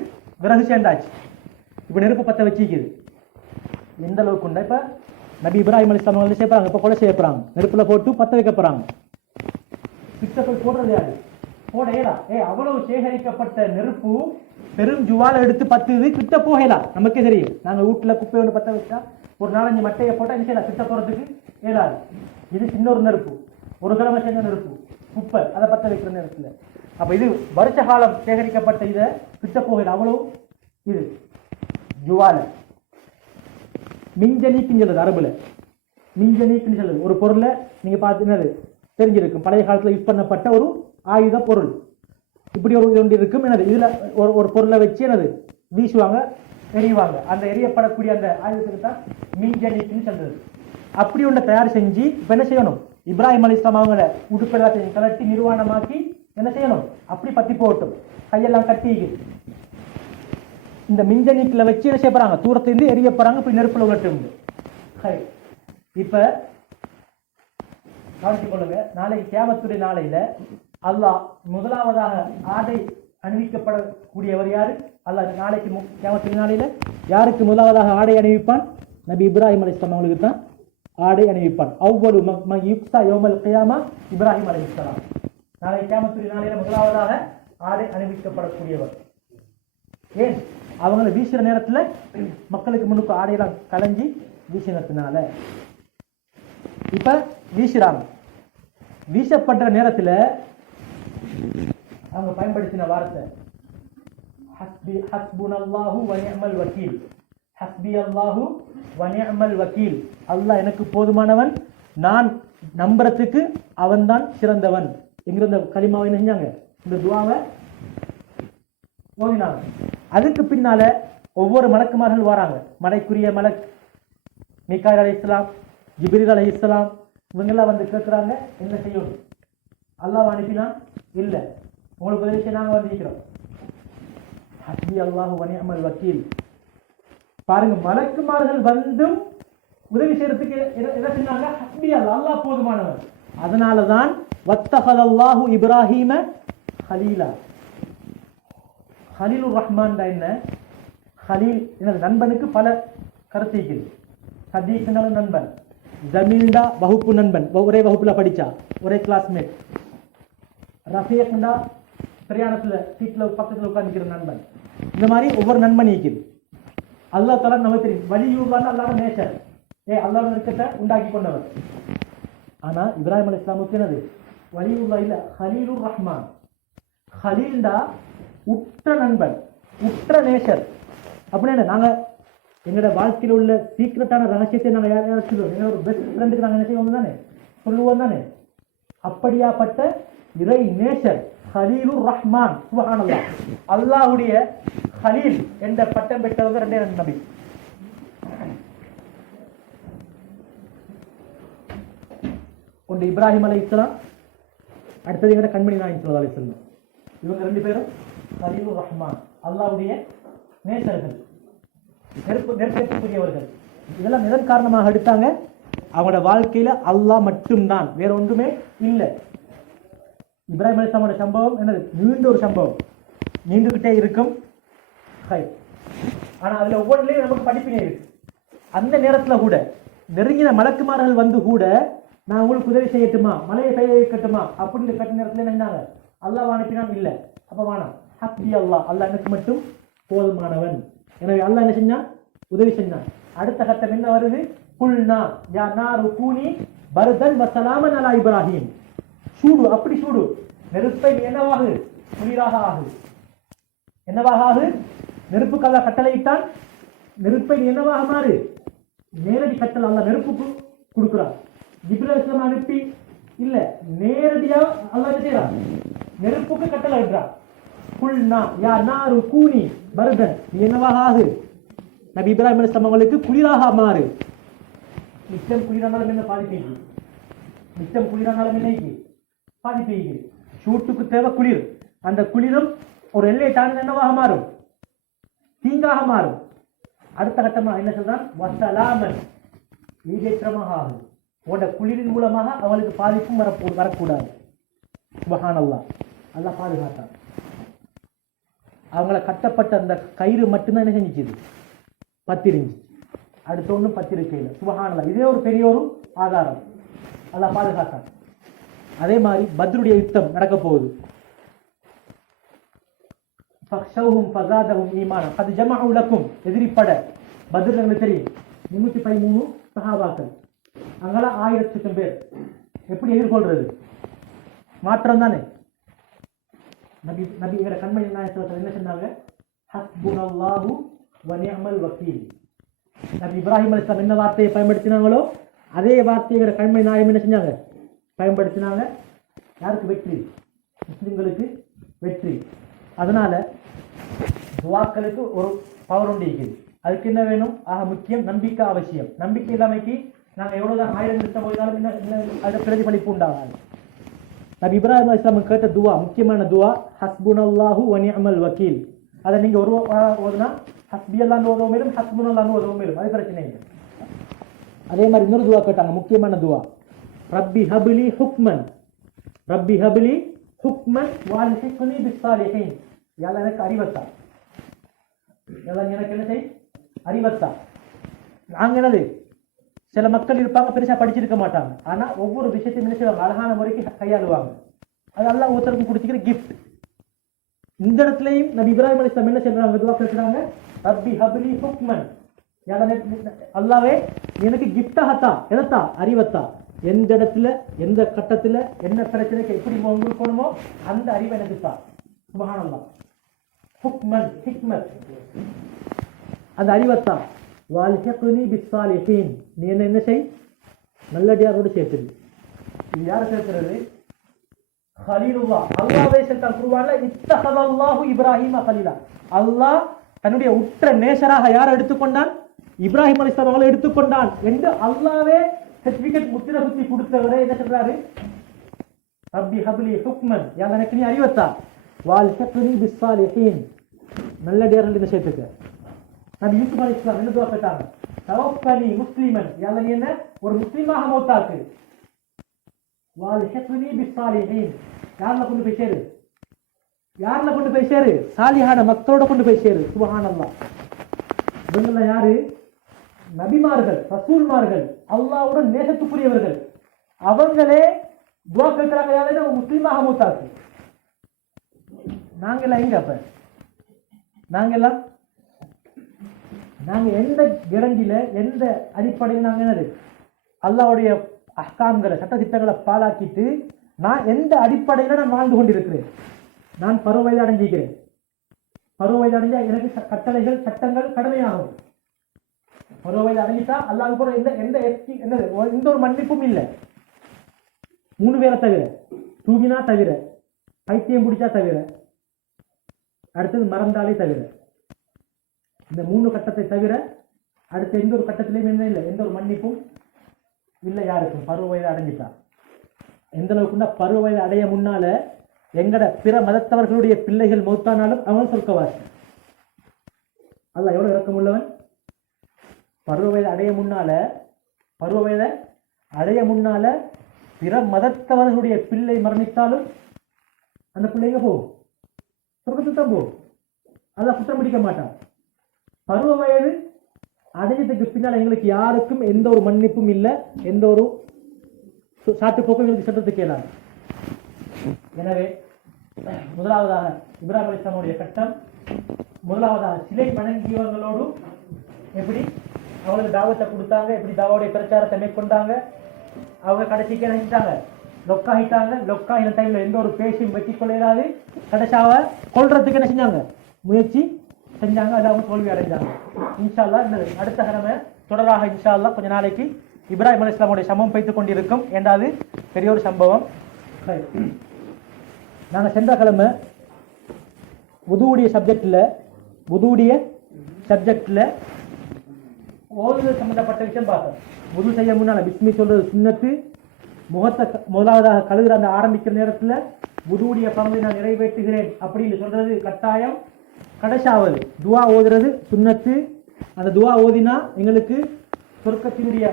விறகு சேர்ந்தாச்சு. இப்ப நெருப்பு பத்த வச்சிக்குது. எந்த அளவுக்கு உண்டா? இப்ப நபி இப்ராஹிம் அலைஹிஸ்ஸலாம் வந்து சேர்ப்பாங்க, இப்ப கொலை செய்ய போறாங்க, நெருப்புல போட்டு பத்த வைக்க போறாங்க. பித்தப்பை போடுறது யாரு? போடையலா. அவ்வளவு சேகரிக்கப்பட்ட நெருப்பு பெரும் ஜுவாலை எடுத்து பத்துது, கிட்ட போகலாம். நமக்கே தெரியும், நாங்க வீட்டுல குப்பை ஒன்று பத்த வச்சா ஒரு 4-5 மட்டையை போட்டா என்ன செய்யலாம்? கிட்ட போறதுக்கு இயலாது. இது சின்ன ஒரு நெருப்பு, ஒரு கிழமை சேர்ந்த நெருப்பு, குப்பை, அதை பத்த வைக்கிற நேரத்துல. அப்ப இது வருஷ காலம் சேகரிக்கப்பட்ட இதை கிட்ட போகல, அவ்வளவு இது ஜுவாலை. மிஞ்சனீக்குன்னு சொல்றது அரபுல, மிஞ்சனீக்குன்னு சொல்றது ஒரு பொருளை நீங்க பார்த்து தெரிஞ்சிருக்கும், பழைய காலத்துல யூஸ் பண்ணப்பட்ட ஒரு ஆயுத பொருள். இப்படி ஒரு ஒன்று இருக்கும். என்னது? இதுல ஒரு பொருளை வச்சு என்னது வீசுவாங்க, எரிவாங்க. அந்த எரியப்படக்கூடிய அந்த ஆயுதத்துக்கு தான் மிஞ்சனீக்குன்னு சொல்றது. அப்படி ஒன்றை தயார் செஞ்சு இப்ப என்ன செய்யணும்? இப்ராஹிம் அலைஹிஸ்ஸலாம் அவங்கள உடுப்பெல்லாம் கலட்டி நிர்வாணமாக்கி என்ன செய்யணும்? அப்படி பத்தி போட்டும், கையெல்லாம் கட்டி இந்த மிஞ்சனீக்குல வச்சு என்ன செய்ய போறாங்க? தூரத்திலிருந்து எரிய போறாங்க, இப்படி நெருப்புல உலட்டும். இப்ப கவனித்துக் கொள்ளுங்க, நாளைக்கு கியாமத்துடைய நாளையில அல்லாஹ் முதலாவதாக ஆடை அணிவிக்கப்படக்கூடியவர் யாரு? அல்லாஹ் நாளைக்கு கியாமத்துடைய நாளையில யாருக்கு முதலாவதாக ஆடை அணிவிப்பான்? நபி இப்ராஹிம் அலைஹிஸ்ஸலாம் அவங்களுக்கு தான் ஆடை அணிவிப்பான். அவ்வளவு யுக்ஸா யௌமல் கியாமா இப்ராஹிம் அலைஹிஸ்ஸலாம். நாளை கியாமத்துடைய நாளையில முதலாவதாக ஆடை அணிவிக்கப்படக்கூடியவர். ஏன்? அவங்களை வீசுற நேரத்துல மக்களுக்கு முன்னுக்கு ஆடையெல்லாம் கலைஞ்சி வீசினதுனால. இப்ப வீசுறாங்க, வீசப்படுற நேரத்துல அவங்க பயன்படுத்தின வார்த்தை ஹஸ்புனல்லாஹு வ நிஅமல் வக்கீல். ஹஸ்பி அல்லாஹு வ நிஅமல் வக்கீல். அல்லாஹ் எனக்கு போதுமானவன், நான் நம்புறதுக்கு அவன்தான் சிறந்தவன் என்கிற இந்த கலிமாவை என்ன செஞ்சாங்க? இந்த துஆவை ஓதினாங்க. அதுக்கு பின்னால ஒவ்வொரு மலக்குமார்கள் வராங்க. மலைக்குரிய மலக் மீகாயில் அலைஹிஸ்ஸலாம், ஜிப்ரீல் அலைஹிஸ்ஸலாம், இவங்கெல்லாம் வந்து கேட்குறாங்க, என்ன செய்யணும்? அல்லாஹ் அனுப்பினா இல்லை, உங்களுக்கு உதவி செய்ய நாங்கள் வந்திருக்கிறோம். ஹஸ்பி அல்லாஹு வ நிஅமல் வக்கீல். பாருங்க, மலக்குமார்கள் வந்தும் உதவி செய்யறதுக்கு என்ன செஞ்சாங்க? ஹஸ்பி அல்லாஹ், அல்லாஹ் போதுமானவர். அதனாலதான் வத்தஹதல்லாஹு இப்ராஹீம ஹலீலா. ஹலீலுர் ரஹ்மான் தான் என்ன? ஹலீல் எனது நண்பனுக்கு பல கருத்து இருக்குது. சதீக்னாலும் நண்பன், ஜமீல்டா வகுப்பு நண்பன், ஒரே வகுப்புல படிச்சா, ஒரே கிளாஸ்மேட். ரஃபீக்னா பிரயாணத்துல சீட்ல பக்கத்துல உட்காந்துக்கிற நண்பன். இந்த மாதிரி ஒவ்வொரு நண்பன் இருக்குது. அல்லாஹ் தஆலா நமக்கு தெரியும், வலியுல்லாஹ் அல்லாஹ்வோட நேச்சர், அல்லாஹ்வோட நெருக்கத்தை உண்டாக்கி கொண்டவர். ஆனா இப்ராஹிம் அலைஹிஸ்ஸலாமுக்கு என்னது? வலியுல்லாஹ் இல்ல, ஹலீலுர் ரஹ்மான். ஹலீல்டா உற்ற நண்பன், உற்ற நேச்சர். அப்படின்னா நாங்க எங்களோட வாழ்க்கையில் உள்ள சீக்கிரட்டான ரகசியத்தை நாங்கள் யாரையாவது சொல்லுவோம், எங்களோட ஒரு பெஸ்ட் ஃப்ரெண்டுக்கு நாங்கள் என்ன செய்வோம் தானே, சொல்லுவோம் தானே. அப்படியாப்பட்ட இறை நேசர் ஹலீலுர் ரஹ்மான். சுப்ஹானல்லாஹ், அல்லாஹ்வுடைய ஹலீல் என்ற பட்டம் பெற்றவங்க ரெண்டே ரெண்டு நபி. ஒன்று இப்ராஹிம் அலைஹிஸ்ஸலாம், அடுத்தது எங்கட கண்மணி நாயகம் ஸல்லல்லாஹு அலைஹி வஸல்லம். இவங்க ரெண்டு பேரும் கலீலுர் ரஹ்மான், அல்லாஹ்வுடைய நேசர்கள், நெருக்கத்துக்குரியவர்கள். இதெல்லாம் எதன் காரணமாக எடுத்தாங்க? அவங்களோட வாழ்க்கையில அல்லாஹ் மட்டும்தான், வேற ஒன்றுமே இல்லை. இப்ராஹிம் அலைஹிஸ்ஸலாமோட சம்பவம் என்னது? நீண்ட ஒரு சம்பவம், நீண்டுகிட்டே இருக்கும். ஆனா அதுல ஒவ்வொன்றிலையும் நமக்கு படிப்பினை இருக்கு. அந்த நேரத்துல கூட நெருங்கின மலக்குமார்கள் வந்து கூட நான் உங்களுக்கு உதவி செய்யட்டுமா, மலையை பெய்ய வைக்கட்டுமா அப்படின்னு கட்ட நேரத்துல என்னங்க அல்லாஹ் அனுப்பினான் இல்லை. அப்ப வேணாம், ஹஸ்பி அல்லாஹ், அல்லாஹ் எனக்கு மட்டும் போதுமானவன். எனவே அல்லாஹ் என்ன செஞ்சான்? உதவி செஞ்சான். அடுத்த கட்டம் என்ன வருது? குல்னா யா நாரு கூனி பர்தன் வ ஸலாமன் அலா இப்ராஹிம். சூடு, அப்படி சூடு, நெருப்பை என்னவாகு? குளிராக ஆகு. என்னவாக ஆகு? நெருப்புக்கு அல்லாஹ் கட்டளையிட்டான், நெருப்பை என்னவாக மாறு? நேரடி கட்டளை அல்லாஹ் நெருப்புக்கு கொடுக்கிறான். ஜிப்ரீல் அலைஹிஸ்ஸலாம் அனுப்பி இல்ல, நேரடியா அல்லாஹ் என்ன செய்யறான்? நெருப்புக்கு கட்டளை இடுறான். குல்னா யா நாரு கூனி பர்தன், என்னவாக ஆகு? நபி இப்ராஹிம் அலைஹிஸ்ஸலாம் அவங்களுக்கு குளிராக மாறு. நிச்சயம் குளிரானாலும் என்ன பாதிப்பீங்க? நிச்சயம் குளிரானாலும் என்ன பாதிப்பீங்க? சூட்டுக்கு தேவை குளிர். அந்த குளிரும் ஒரு எல்லையை தாண்டி என்னவாக மாறும்? தீங்காக மாறும். அடுத்த கட்டமாக என்ன சொல்றான்? வசலாமன், ஈடேற்றமாக ஆகும். உங்களோட குளிரின் மூலமாக அவங்களுக்கு பாதிப்பும் வரக்கூடாது. சுப்ஹானல்லாஹ், அல்லாஹ் பாதுகாத்தான். அவங்கள கட்டப்பட்ட அந்த கயிறு மட்டும்தான் என்ன செஞ்சிச்சு? பத்திருந்துச்சு. அடுத்த ஒன்றும் பத்திருக்கையில். சுப்ஹானல்லாஹ், இதே ஒரு பெரிய ஒரு ஆதாரம். அல்லாஹ் பாதுகாத்தான். அதே மாதிரி பத்ருடைய யுத்தம் நடக்க போகுது. எதிரிப்பட பத்ர் எங்களுக்கு தெரியும், 313 சஹாபாக்கள், அங்கெல்லாம் 1000 பேர். எப்படி எதிர்கொள்றது? மாற்றம் தானே. நபி நபிங்கிற கண்மணி நாயகத்தில் என்ன சொன்னாங்க? ஹஸ்புனல்லாஹு வ நிஅமல் வக்கீல். நபி இப்ராஹிம் அலைஹிஸ்ஸலாம் என்ன வார்த்தையை பயன்படுத்தினாங்களோ அதே வார்த்தைங்கிற கண்மணி நாயகம் என்ன செஞ்சாங்க? பயன்படுத்தினாங்க. யாருக்கு வெற்றி? முஸ்லிம்களுக்கு வெற்றி. அதனால துவாக்களுக்கு ஒரு பவர் உண்டு இருக்குது. அதுக்கு என்ன வேணும்? ஆக முக்கியம் நம்பிக்கை அவசியம். நம்பிக்கை இல்லாமைக்கு நாங்கள் எவ்வளவுதான் 1000 நிறுத்தம் போயினாலும் அதை பிரதிபலிப்பு உண்டாகாது. நபி இப்ராஹிம் அலைஹிஸ்ஸலாம் கேட்ட துவா, முக்கியமான துவா, ஹஸ்புனல்லாஹு வ நிஅமல் வக்கீல். அதை நீங்க ஒரு ஓதுனா ஹஸ்பி அல்லாஹ்னு ஓதவும் மேலும், ஹஸ்புனல்லாஹ்னு ஓதவும் மேலும், அது பிரச்சனை இல்லை. அதே மாதிரி இன்னொரு துவா கேட்டாங்க, முக்கியமான துவா, ரப்பி ஹப்லி ஹுக்மன், ரப்பி ஹப்லி ஹுக்மன் வல்ஹிக்னி பிஸ்ஸாலிஹீன். யல்லாஹ் எனக்கு அறிவத்தா, யல்லாஹ் எனக்கு என்ன செய்? அறிவத்தா. நாங்க என்னது, சில மக்கள் இருப்பாங்க பெருசா படிச்சிருக்க மாட்டாங்க, ஆனா ஒவ்வொரு விஷயத்தையும் என்ன செய்வாங்க? அழகான முறைக்கு கையாளுவாங்க. அது அல்லாஹ் ஒருத்தருக்கு கொடுத்துக்கிற கிஃப்ட். இந்த இடத்துலையும் நபி இப்ராஹிம் அலைஹிஸ்ஸலாம் என்ன சொல்றாங்க? துவா கேட்கிறாங்க, ரப்பி ஹப்லி ஹுக்மன், அல்லாஹ்வே எனக்கு கிஃப்டாகத்தா, எதத்தா? அறிவத்தா. எந்த இடத்துல எந்த கட்டத்துல என்ன பிரச்சனைக்கு எப்படி முன்னுக்கணுமோ அந்த அறிவை எனக்கு தான். சுப்ஹானல்லாஹ். ஹுக்மன், ஹிக்மத், அந்த அறிவத்தா. வல்ஹிக்னி பிஸ்ஸாலிஹீன், நீ என்ன செய்? நல்லடியாரோடு சேர்த்துரு. இது யார் சேர்க்கிறது? கலீலுல்லாஹ், அல்லாஹ்வே சேர்த்தான் குர்ஆன்ல. இத்தஹதல்லாஹு இப்ராஹீம கலீலா. அல்லாஹ் தன்னுடைய உற்ற நேசராக யாரை எடுத்துக்கொண்டான்? இப்ராஹிம் அலைஹிஸ்ஸலாம் அவங்களை எடுத்துக்கொண்டான் என்று அல்லாஹ்வே சர்டிபிகேட் முத்திர குத்தி கொடுத்தவரே என்ன சொல்றாரு? ரப்பி ஹப்லி ஹுக்மன், யா எனக்கு நீ அறிவத்தா. வல்ஹிக்னி பிஸ்ஸாலிஹீன், நல்லடியாரோடு என்ன சேர்த்துக்க. நபி யூசுப் அலைஹிஸ்ஸலாம் என்ன துஆ கேட்டாங்க? தவஃபனி முஸ்லிமன், யா நீ என்ன ஒரு முஸ்லிமாக மௌத்தாக்கு. வல்ஹிக்னி பிஸ்ஸாலிஹீன், யார்ல கொண்டு போய் சேரு? யார்ல கொண்டு போய் சேரு? சாலிஹான மக்களோட கொண்டு போய் சேரு. சுப்ஹானல்லாஹ். இவங்க யாரு? நபிமார்கள், ரசூல்மார்கள், அல்லாஹ்வுடன் நேசத்துக்குரியவர்கள். அவங்களே துஆ கேட்கிறாங்க, யாரே முஸ்லிமாக மௌத்தாக்கு. நாங்கெல்லாம் எங்க? அப்ப நாங்க எந்த கிரங்கில எந்த அடிப்படையில் நாங்க என்னது அல்லாஹ்வுடைய அஹ்காம்களை சட்டத்திட்டங்களை பாழாக்கிட்டு நான் எந்த அடிப்படையில நான் வாழ்ந்து கொண்டிருக்கிறேன்? நான் பருவ வயது அடைஞ்சிக்கிறேன். பருவ வயது அடைஞ்சா எனக்கு கட்டளைகள் சட்டங்கள் கடமையாகும். பருவ வயது அடைஞ்சிட்டா அல்லாஹ்வுக்கு போற எந்த ஒரு மன்னிப்பும் இல்லை. 3 பேரை தவிர, தூங்கினா தவிர, பைத்தியம் பிடிச்சா தவிர, அடுத்தது மறந்தாலே தவிர, இந்த 3 கட்டத்தை தவிர அடுத்த எந்த ஒரு கட்டத்திலையும் என்ன இல்லை, எந்த ஒரு மன்னிப்பும் இல்லை யாருக்கும். பருவ வயது அடைஞ்சிட்டா எந்த அளவுக்குன்னா, பருவ வயது அடைய முன்னால எங்கட பிற மதத்தவர்களுடைய பிள்ளைகள் மௌத்தானாலும் அவன் சொர்க்கவாசி. அல்லாஹ் எவ்வளவு இரக்கமுள்ளவன். பருவ வயதை அடைய முன்னால பிற மதத்தவர்களுடைய பிள்ளை மரணித்தாலும் அந்த பிள்ளைங்க போகும், சொர்க்கத்துக்கு தான் போகும். அல்லாஹ் குற்றம் பிடிக்க மாட்டான். பருவ வயது அடைஞ்சதுக்கு பின்னால் எங்களுக்கு யாருக்கும் எந்த ஒரு மன்னிப்பும் இல்லை, எந்த ஒரு சாட்டுப்போக்கும் எங்களுக்கு சட்டத்துக்கு இயலாது. எனவே முதலாவதாக இப்ராஹிம் அலைஹிஸ்ஸலாமுடைய கட்டம், முதலாவதாக சிலை வணங்கியவங்களோடு எப்படி அவங்களுக்கு தாவத்தை கொடுத்தாங்க, எப்படி தாவாவுடைய பிரச்சாரத்தை மேற்கொண்டாங்க. அவங்க கடைசிக்கு என்ன செஞ்சாங்க, லொக்காகிட்டாங்க. லொக்காகின டைம்ல எந்த ஒரு பேசியும் வெற்றி கொள்ளாது. கடைசியாவ கொள்றதுக்கு என்ன செஞ்சாங்க, முயற்சி செஞ்சாங்க. அது அவங்க தோல்வி அடைஞ்சாங்க. இன்ஷா அல்லாஹ் இந்த அடுத்த கிழமை தொடராக இன்ஷா அல்லாஹ் கொஞ்ச நாளைக்கு இப்ராஹிம் அலைஹிஸ்ஸலாமுடைய சம்பவம் வைத்துக் கொண்டிருக்கும். என்றாது பெரிய ஒரு சம்பவம். நாங்கள் சென்ற கிழமை வுதுவுடைய சப்ஜெக்டில் ஓதுதல் சம்பந்தப்பட்ட விஷயம் பார்த்தோம். வுது செய்ய முன்னால் பிஸ்மி சொல்றது சுன்னத்து. முகத்தை முதலாவதாக கழுகுற அந்த ஆரம்பிக்கிற நேரத்தில் வுதுவுடைய பங்கை நான் நிறைவேற்றுகிறேன் அப்படின்னு சொல்றது கட்டாயம். கடைசியாவது துவா ஓதுறது சுன்னத்து. அந்த துவா ஓதினா எங்களுக்கு சொர்க்கத்தினுடைய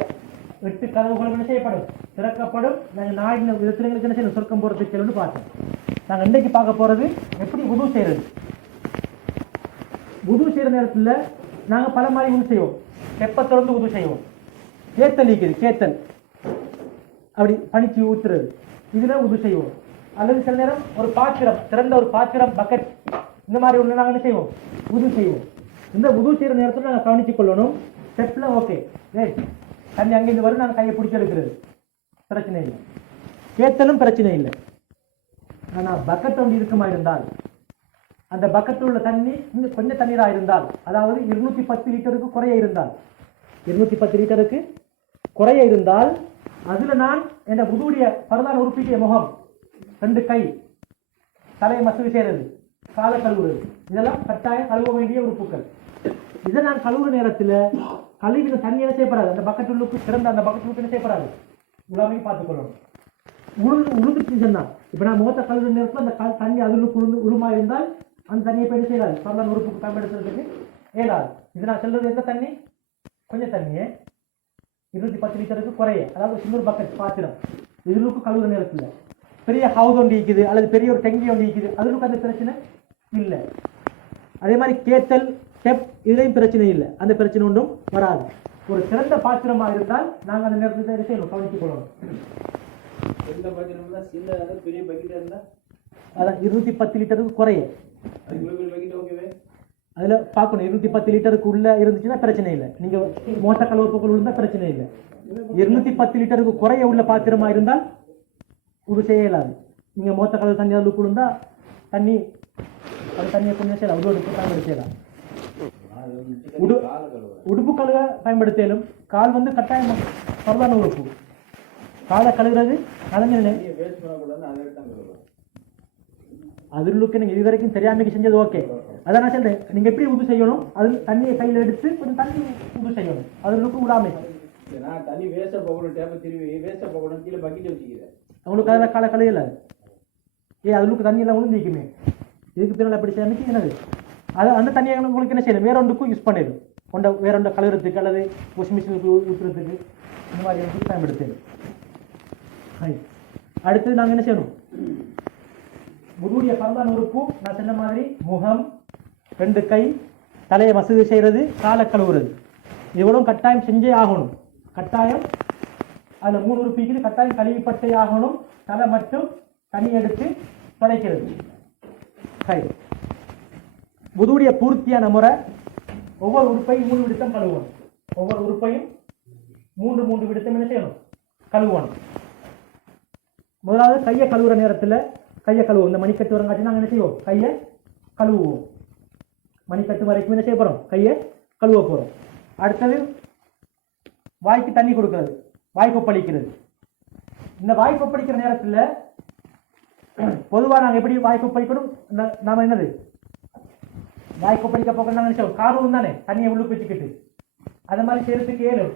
8 கதவுகளும் என்ன செய்யப்படும், திறக்கப்படும். நாங்கள் நாடின விதத்தில் எங்களுக்கு என்ன செய்யணும், சொர்க்கம் போகிறதுக்கு பார்த்தோம். நாங்கள் இன்றைக்கு பார்க்க போகிறது எப்படி வுது செய்கிறது. வுது செய்கிற நேரத்தில் நாங்கள் பல மாதிரி வுது செய்வோம். வெப்பத்திலிருந்து வுது செய்வோம். கேத்தல் இருக்குது, கேத்தல் அப்படி பனிச்சு ஊற்றுறது, இதில் வுது செய்வோம். அல்லது சில நேரம் ஒரு பாத்திரம், திறந்த ஒரு பாத்திரம், பக்கெட், இந்த மாதிரி ஒன்று நாங்கள் என்ன செய்வோம், வுது செய்வோம். இந்த வுது செய்கிற நேரத்தில் நாங்கள் கவனித்துக் கொள்ளணும். ஸ்டெப்பில் ஓகே ரைட், தண்ணி அங்கேருந்து வரும், நாங்கள் கையை பிடிச்சி எடுக்கிறது பிரச்சனை இல்லை, கேத்தலும் பிரச்சனை இல்லை. ஆனால் பக்கெட் ஒன்று இருக்குமா இருந்தால், அந்த பக்கெட்டில் உள்ள தண்ணி இன்னும் கொஞ்சம் தண்ணீராக இருந்தால், அதாவது 210 லிட்டருக்கு குறைய இருந்தால், 210 லிட்டருக்கு குறைய இருந்தால், அதில் நான் என் வுதுவுடைய பரதான உறுப்பிய முகம், 2 கை, தலையை மசூதி செய்கிறது, காலை கழுவுறது, இதெல்லாம் கட்டாயம் கழுவ வேண்டிய உறுப்புகள். இதை நான் கழுவுற நேரத்தில் கழுவின தண்ணி என்ன செய்யப்படாது, அந்த பக்கெட்டுள்ளுக்கு திறந்த அந்த பக்கெட்டுக்கு என்ன செய்யப்படாது, உலாமையும் பார்த்துக்கொள்ளணும். உழுந்துச்சு சொன்னால், இப்போ நான் முகத்தை கழுவுற நேரத்தில் அந்த தண்ணி அதுக்கு உருமா இருந்தால் அந்த தண்ணியை போய் என்ன செய்யலாது, பரதான உறுப்புக்கு பயன்படுத்துறதுக்கு ஏதாது. இது நான் சொல்றது எந்த தண்ணி, கொஞ்சம் தண்ணியே 210 லிட்டருக்கு குறைய, அதாவது சின்ன பக்கெட் பாத்திரம், இதுக்கு கழுவுற நேரத்தில் பெரிய ஹவுஸ் ஒன்று இருக்குது அல்லது பெரிய ஒரு டெங்கி ஒன்று இருக்குது, அதுக்கு அந்த பிரச்சனை இல்லை. அதே மாதிரி கேத்தல் ஸ்டெப் இதுலையும் பிரச்சனை இல்லை, அந்த பிரச்சனை ஒன்றும் வராது. ஒரு சிறந்த பாத்திரமாக இருந்தால் நாங்கள் அந்த நேரத்தில் என்ன செய்யணும், கவனித்துக் கொள்ளணும். அதான் 210 லிட்டருக்கு குறைய அதில் பார்க்கணும். 210 லிட்டருக்கு உள்ள இருந்துச்சுன்னா பிரச்சனை இல்லை, நீங்கள் மோச கலவப்புகள் இருந்தால் பிரச்சனை இல்லை. 210 லிட்டருக்கு குறைய உள்ள பாத்திரமா இருந்தால் உது செய்ய இயலாது. நீங்கள் மோத்த கலவு தண்ணி அதில் குளிர்ந்தா தண்ணி அது தண்ணியை கொஞ்சம் செய்யலாம், உடுப்பு பயன்படுத்தலாம். உடுப்பு கழுவ பயன்படுத்தலும். கால் வந்து கட்டாயம் பரவான உறுப்பு, காலை கழுவுறது கலைஞர் அதுக்கு நீங்கள் இது வரைக்கும் தெரியாமல் செஞ்சது ஓகே. அதான் நான் சொல்றேன், நீங்க எப்படி உது செய்யணும், அது தண்ணியை கையில் எடுத்து கொஞ்சம் தண்ணி உது செய்யணும், அதுக்கு விடாமை. தண்ணி வேஸ்ட போகணும், டேப்பை திருவி வேஸ்ட போகணும், கீழே பக்கெட் வச்சுக்கிறேன் அவங்களுக்கு அதில் காலை கழுவில அதுக்கு தண்ணி எல்லாம் விழுந்திக்குமே. இதுக்கு பின்னால் அப்படி செய்யணும் என்னது, அது அந்த தண்ணியை உங்களுக்கு என்ன செய்யணும், வேற ஒன்றுக்கும் யூஸ் பண்ணிடும், கொண்ட வேற ஒன்றை கழுவுறதுக்கு அல்லது வாஷிங் மிஷினுக்கு ஊற்றுறதுக்கு இந்த மாதிரி வந்து பயன்படுத்தணும். அடுத்தது நாங்கள் என்ன செய்யணும், வுதுவுடைய பரதான உறுப்பு நான் சொன்ன மாதிரி முகம், 2 கை, தலையை மசூதி செய்கிறது, காலை கழுவுறது, இவ்வளவும் கட்டாயம் செஞ்சே ஆகணும். கட்டாயம் அதில் 3 உறுப்பிக்கு கட்டாயம் கழுவிப்பட்டே ஆகணும். தலை மட்டும் தண்ணி எடுத்து துடைக்கிறது. வுதுவுடைய பூர்த்தியான முறை, ஒவ்வொரு உறுப்பையும் 3 விடுத்தம் கழுவணும். ஒவ்வொரு உறுப்பையும் 3 விடுத்தம் என்ன செய்யணும், கழுவணும். முதலாவது கையை கழுவுற நேரத்தில் கையை கழுவுவோம். இந்த மணிக்கட்டு வரங்காட்டி நாங்கள் என்ன செய்வோம், கையை கழுவுவோம். மணிக்கட்டு வரைக்கும் என்ன செய்ய போகிறோம், கையை கழுவ போகிறோம். அடுத்தது வாய்க்கு தண்ணி கொடுக்கறது, வாய் கொப்பளிக்கிறது. இந்த வாய் கொப்பளிக்கிற நேரத்தில் பொதுவாக நாங்கள் எப்படி வாய் கொப்பளிக்கணும், நாம என்னது வாய் கொப்பளிக்க போக நாங்கள் நினைச்சோம் காரணம் தானே, தண்ணியை உள்ளுக்கு வச்சுக்கிட்டு அந்த மாதிரி செய்யறதுக்கு ஏழும்.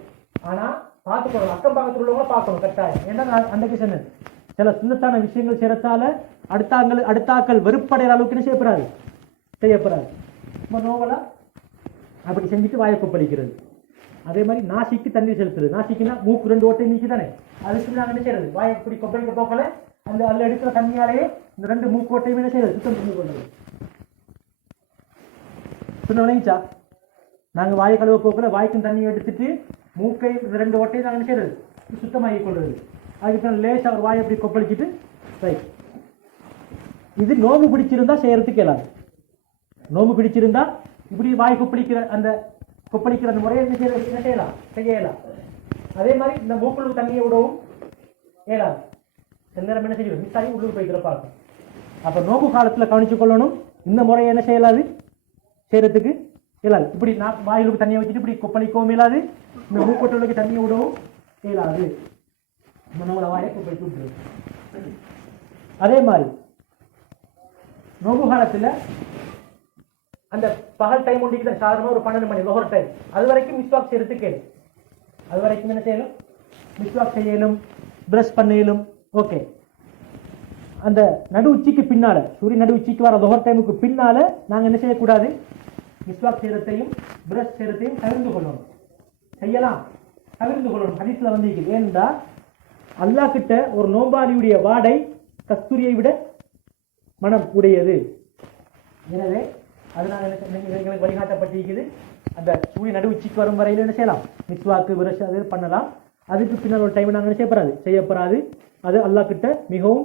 ஆனால் பார்த்துக்கணும், அக்கம் பக்கத்தில் உள்ளவங்க பார்க்கணும் கட்டாயம். ஏன்னா நான் அன்றைக்கு சொன்னேன், சில சுண்ணத்தான விஷயங்கள் செய்யறதால அடுத்தாக்கள் வெறுப்படைகிற அளவுக்கு என்ன செய்யப்படாது நம்ம நோவலா அப்படி செஞ்சுட்டு வாயை கொப்பளிக்கிறது. அதே மாதிரி நாசிக்கு தண்ணீர் செலுத்துறது. நாசிக்குன்னா மூக்கு 2 ஓட்டை நீக்கி தானே, அதுக்கு நாங்கள் என்ன செய்யறது, வாயை இப்படி கொப்பளிக்க போக்கல அந்த அதில் எடுக்கிற தண்ணியாலேயே இந்த 2 மூக்கு ஓட்டையும் என்ன செய்யறது, சுத்தம் பண்ணி கொள்வது. சொன்னீங்கச்சா, நாங்கள் வாயை கழுவ போக்கல வாய்க்கும் தண்ணியை எடுத்துட்டு மூக்கை 2 ஓட்டையும் நாங்கள் என்ன செய்யறது, சுத்தமாகி கொள்வது. அதுக்கு லேசாக ஒரு வாயை அப்படி கொப்பளிச்சுட்டு ரைட். இது நோம்பு பிடிச்சிருந்தா செய்யறதுக்கு இயலாது. நோம்பு பிடிச்சிருந்தா இப்படி வாய் கொப்பளிக்கிற அந்த முறையை என்ன செய்யலாம், செய்ய இயலாம். அதே மாதிரி இந்த மூக்குள்ள தண்ணியை விடவும் இயலாது. சில நேரம் என்ன செய்யும், மிஸ் ஆகி உள்ளூர் போய் பார்க்கும். அப்போ நோம்பு காலத்தில் கவனிச்சு கொள்ளணும், இந்த முறையை என்ன செய்யலாது, செய்யறதுக்கு இயலாது. இப்படி நான் வாயிலுக்கு தண்ணியை வச்சுட்டு இப்படி கொப்பளிக்கவும் இயலாது, இந்த மூக்கொட்டலுக்கு தண்ணியை விடவும் இயலாது. நம்மளோட வாயை கொப்பளித்து விட்டுருது. அதே மாதிரி நோம்பு காலத்தில் அந்த பகல் டைம் ஒன்றிக்கு சாதாரணமாக ஒரு 12 மணி லோகர் டைம், அது வரைக்கும் மிஸ்வாக் செய்யறதுக்கு கேளு. அது வரைக்கும் என்ன செய்யணும், மிஸ்வாக் செய்யலும், பிரஷ் பண்ணலும். ஓகே, அந்த நடு உச்சிக்கு பின்னால, சூரிய நடு உச்சிக்கு வர லோகர் டைமுக்கு பின்னால நாங்கள் என்ன செய்யக்கூடாது, மிஸ்வாக் செய்யறதையும் பிரஷ் செய்யறதையும் தவிர்த்து கொள்ளணும். செய்யலாம், தவிர்த்து கொள்ளணும். ஹதீஸ்ல வந்து ஏனென்றா அல்லாஹ் கிட்ட ஒரு நோம்பாளியுடைய வாடை கஸ்தூரியை விட மனம் உடையது. எனவே அதனால எங்களுக்கு வழிகாட்டப்பட்டிருக்குது, அந்த சூரிய நடு உச்சிக்கு வரும் வரையில் என்ன செய்யலாம், மிஸ்வாக்கு பிரஷ் அது பண்ணலாம். அதுக்கு பின்னால் ஒரு டைம் நாங்கள் செய்யப்படாது. அது அல்லாஹ் கிட்ட மிகவும்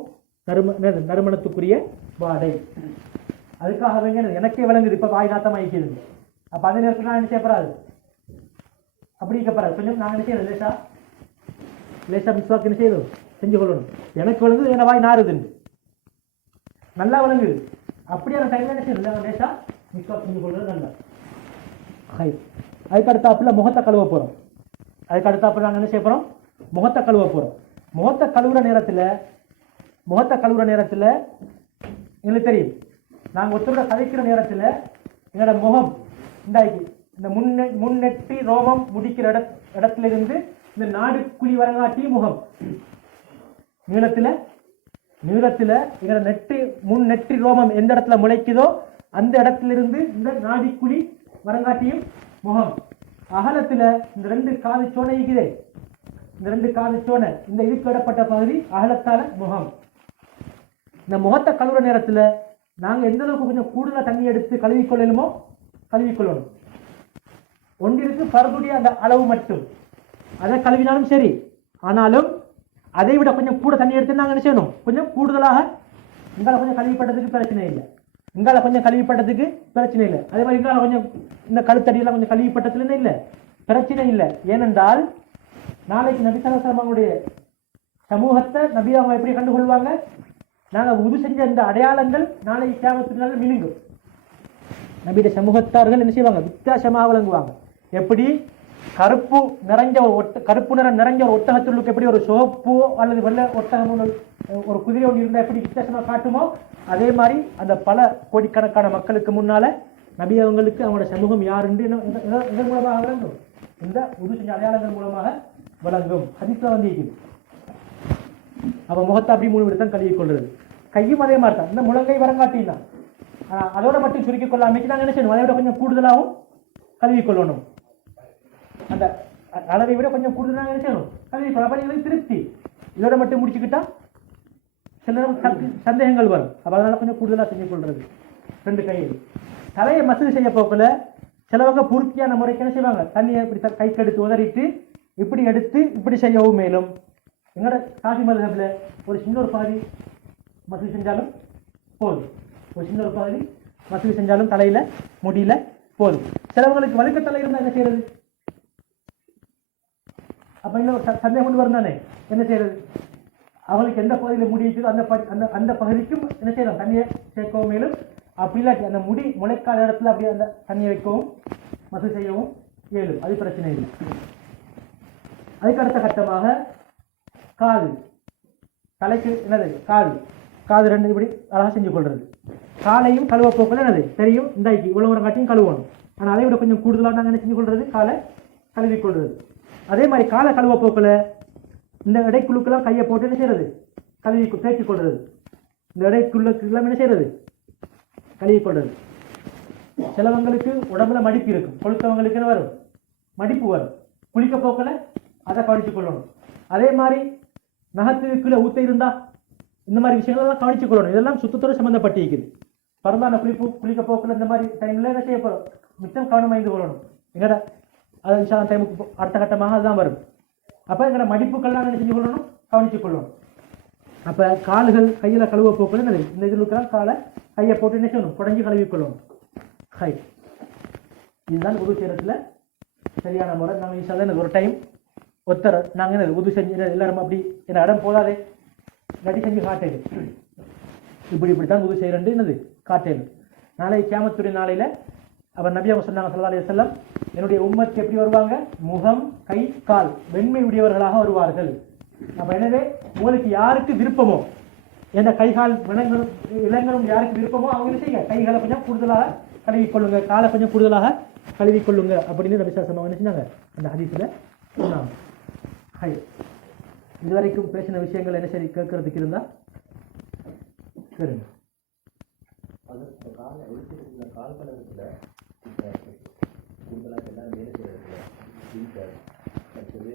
நறுமணத்துக்குரிய வாடை. அதுக்காக எனக்கே விளங்குது, இப்போ வாய் நாத்தம் ஆகிக்கிறது. அப்போ அதே நேரத்தில் நான் என்ன செய்யப்படாது, அப்படி இருக்கப்படாது. கொஞ்சம் நாங்கள் என்ன செய்யறது, லேசா மிஸ்வாக்கு என்ன செய்யணும், செஞ்சு கொள்ளணும். எனக்கு விளங்குது, என்ன வாய் நாறுதுண்டு நல்லா விளங்குது. அப்படியான டைம்ல என்ன செய்யணும், லேசா மிஸ்வாக் செஞ்சு கொள்வது நல்லா. அதுக்கு அடுத்தாப்புல முகத்தை கழுவ போறோம். அதுக்கு அடுத்தாப்புல நாங்கள் என்ன செய்ய போறோம், முகத்தை கழுவ போறோம். முகத்தை கழுவுற நேரத்தில் எங்களுக்கு தெரியும், நாங்கள் ஒருத்தரோட கதைக்கிற நேரத்தில் எங்களோட முகம் இந்த முன்னெட்டி ரோமம் முடிக்கிற இடத்துல இருந்து இந்த நாடு குழி வரங்காட்டி முகம் நீளத்தில் எங்களோட முன்னெட்டி ரோமம் எந்த இடத்துல முளைக்குதோ அந்த இடத்துல இருந்து இந்த நாடிக்குழி வரங்காட்டியும் முகம். அகலத்துல இந்த 2 காது சோனை இருக்குதே, இந்த 2 காது சோனை, இந்த இதுக்கு இடப்பட்ட பகுதி அகலத்தால முகம். இந்த முகத்தை கழுவுற நேரத்துல நாங்க எந்த அளவுக்கு கொஞ்சம் கூடுதலா தண்ணி எடுத்து கழுவிக்கொள்ளணுமோ கழுவிக்கொள்ளணும். ஒன்றிற்கு பரதுடைய அந்த அளவு மட்டும், அதை கழுவினாலும் சரி. ஆனாலும் அதை விட கொஞ்சம் கூட தண்ணி எடுத்து நாங்கள் என்ன செய்யணும், கொஞ்சம் கூடுதலாக. இங்கால கொஞ்சம் கழுவிப்பட்டதுக்கு பிரச்சனை இல்லை, அதே மாதிரி இங்கால கொஞ்சம் இந்த கழுத்தடியெல்லாம் கொஞ்சம் கழுவிப்பட்டதுல இல்லை, பிரச்சனை இல்லை. ஏனென்றால் நாளைக்கு நபி ஸல்லல்லாஹு அலைஹி வஸல்லம் சமூகத்தை நபி அவங்க எப்படி கண்டுகொள்வாங்க, நாங்கள் உது செஞ்ச இந்த அடையாளங்கள் நாளைக்கு கியாமத்துக்கு மினுங்கும். நபியுடைய சமூகத்தார்கள் என்ன செய்வாங்க, வித்தியாசமாக விளங்குவாங்க. எப்படி கருப்பு நிறம் நிறைஞ்ச ஒரு ஒட்டகத்துள்ளுக்கு எப்படி ஒரு சிவப்பு அல்லது வெள்ளை ஒட்டகம் ஒரு குதிரை ஒன்று இருந்தால் எப்படி வித்தியாசமாக காட்டுமோ, அதே மாதிரி அந்த பல கோடிக்கணக்கான மக்களுக்கு முன்னால நபி அவங்களுக்கு அவங்களோட சமூகம் யாருன்னு இதன் மூலமாக விளங்கும், இந்த உது செஞ்ச அடையாளங்கள் மூலமாக விளங்கும். ஹதீஸ்ல வந்து அவன் முகத்தை அப்படி 3 விடத்தான் கழுவி கொள்றது. கையும் அதே மாதிரி தான், இந்த முழங்கை வரங்காட்டினா அதோட மட்டும் சுருக்கிக் கொள்ள அமைச்சு நாங்கள் என்ன செய்யணும், அதை விட கொஞ்சம் கூடுதலாகவும் கழுவிக்கொள்ளணும். அந்த அளவை விட கொஞ்சம் கூடுதலாக என்ன செய்யணும், கழுவிக்கொள்ளணும். திருப்தி இதோட மட்டும் முடிச்சுக்கிட்டா சில சந்தேகங்கள் வரும். அப்போ அதனால கொஞ்சம் கூடுதலாக செஞ்சு கொள்றது. 2 கையில் தலையை மசூல் செய்ய போக்கல சிலவங்க பூர்த்தியான முறைக்கு என்ன செய்வாங்க, தண்ணியை இப்படி கைக்கு எடுத்து உதறிட்டு இப்படி எடுத்து இப்படி செய்யவும். மேலும் எங்களோட சாஃபி மதுஹப்ல ஒரு சின்ன ஒரு பாதி மசூல் செஞ்சாலும் போதும், மசூல் செஞ்சாலும் தலையில முடியல போதும். சிலவங்களுக்கு வழுக்க தலை இருந்தால் என்ன செய்யறது, அப்ப இன்னும் சந்தேகம் கொண்டு வரும் தானே, என்ன செய்யறது, அவங்களுக்கு எந்த பகுதியில் முடி இருக்குதோ அந்த பகுதிக்கும் என்ன செய்யலாம், தண்ணியை சேர்க்கவும். மேலும் அப்படி இல்லாட்டி அந்த முடி முளைக்காத இடத்துல அப்படியே அந்த தண்ணியை வைக்கவும் மசூல் செய்யவும் இயலும், அது பிரச்சனை இல்லை. அதுக்கு அடுத்த கட்டமாக காது, தலைக்கு என்னது காது 2 இப்படி அழகா செஞ்சு கொள்றது. காலையும் கழுவ போக்குல என்னது தெரியும், இந்தாக்கி இவ்வளவு ஒரு காட்டியும் கழுவணும். ஆனால் அதை விட கொஞ்சம் கூடுதலாக நாங்கள் என்ன செஞ்சு கொள்றது, காலை கழுவி கொள்வது. அதே மாதிரி காலை கழுவ போக்குல இந்த இடைக்குழுக்கெல்லாம் கையை போட்டு என்ன செய்யறது, கழுவி தேய்ச்சி கொள்வது. இந்த இடைக்குள்ள என்ன செய்யறது? கழுவி கொள்வது. சிலவங்களுக்கு உடம்புல மடிப்பு இருக்கும், கொளுத்தவங்களுக்கு என்ன வரும்? மடிப்பு வரும். குளிக்க போக்கல அதை கவனித்துக் கொள்ளணும். அதே மாதிரி நகத்துக்குள்ள ஊத்த இருந்தா இந்த மாதிரி விஷயங்கள்லாம் கவனித்துக் கொள்ளணும். இதெல்லாம் சுத்தத்தோடு சம்மந்தப்பட்டிருக்குது. பரந்தான குளிக்க போக்கல இந்த மாதிரி டைம்ல என்ன செய்ய போறோம்? மிச்சம் கவனம் வாய்ந்து கொள்ளணும். எங்கட அது விசாரணை டைமுக்கு அடுத்த கட்டமாக அதுதான் வரும். அப்போ எங்கட மடிப்புக்கள்லாம் என்ன செஞ்சு கொள்ளணும்? கவனித்துக் கொள்ளணும். அப்போ கால்கள் கையில் கழுவ போக்குன்னு இந்த இதில் இருக்கிற காலை கையை போட்டு என்ன செய்யணும்? குடஞ்சி கழுவி கொள்ளணும். ஹை, இதுதான் உது செய்யறதுல சரியான முறை. நாங்கள் ஈஸாக எனக்கு ஒரு டைம் ஒத்தர நாங்கள் என்ன உது செஞ்சு எல்லாரும் அப்படி என்ன இடம் போதாதே நடி செஞ்சு காட்டேன். இப்படி தான் உது செய்யறேன் என்னது காட்டேன். நாளை கியாமத்துடைய நாளையில் அவர் நபி அவங்க சொன்னாங்க ஸல்லல்லாஹு அலைஹி வஸல்லம், என்னுடைய உம்மத்துக்கு எப்படி வருவாங்க? முகம், கை, கால் வெண்மை உடையவர்களாக வருவார்கள். அப்ப எனவே உங்களுக்கு யாருக்கு விருப்பமோ, எந்த கைகால் இளங்களும் யாருக்கு விருப்பமோ அவங்க செய்ய கைகளை கொஞ்சம் கூடுதலாக கழுவி கொள்ளுங்க, காலை கொஞ்சம் கூடுதலாக கழுவி கொள்ளுங்க அப்படின்னு நபி ஸல்லல்லாஹு அலைஹி வஸல்லம் நினைச்சாங்க அந்த ஹதீஸ்ல சொன்னாங்க. ஹை, இதுவரைக்கும் பேசின விஷயங்கள் என்ன சரி கேட்கறதுக்கு இருந்தா கேளுங்க. கூடுதலாக எல்லாம் வேலை செய்யறதுல ஃபில்டர் அடுத்தது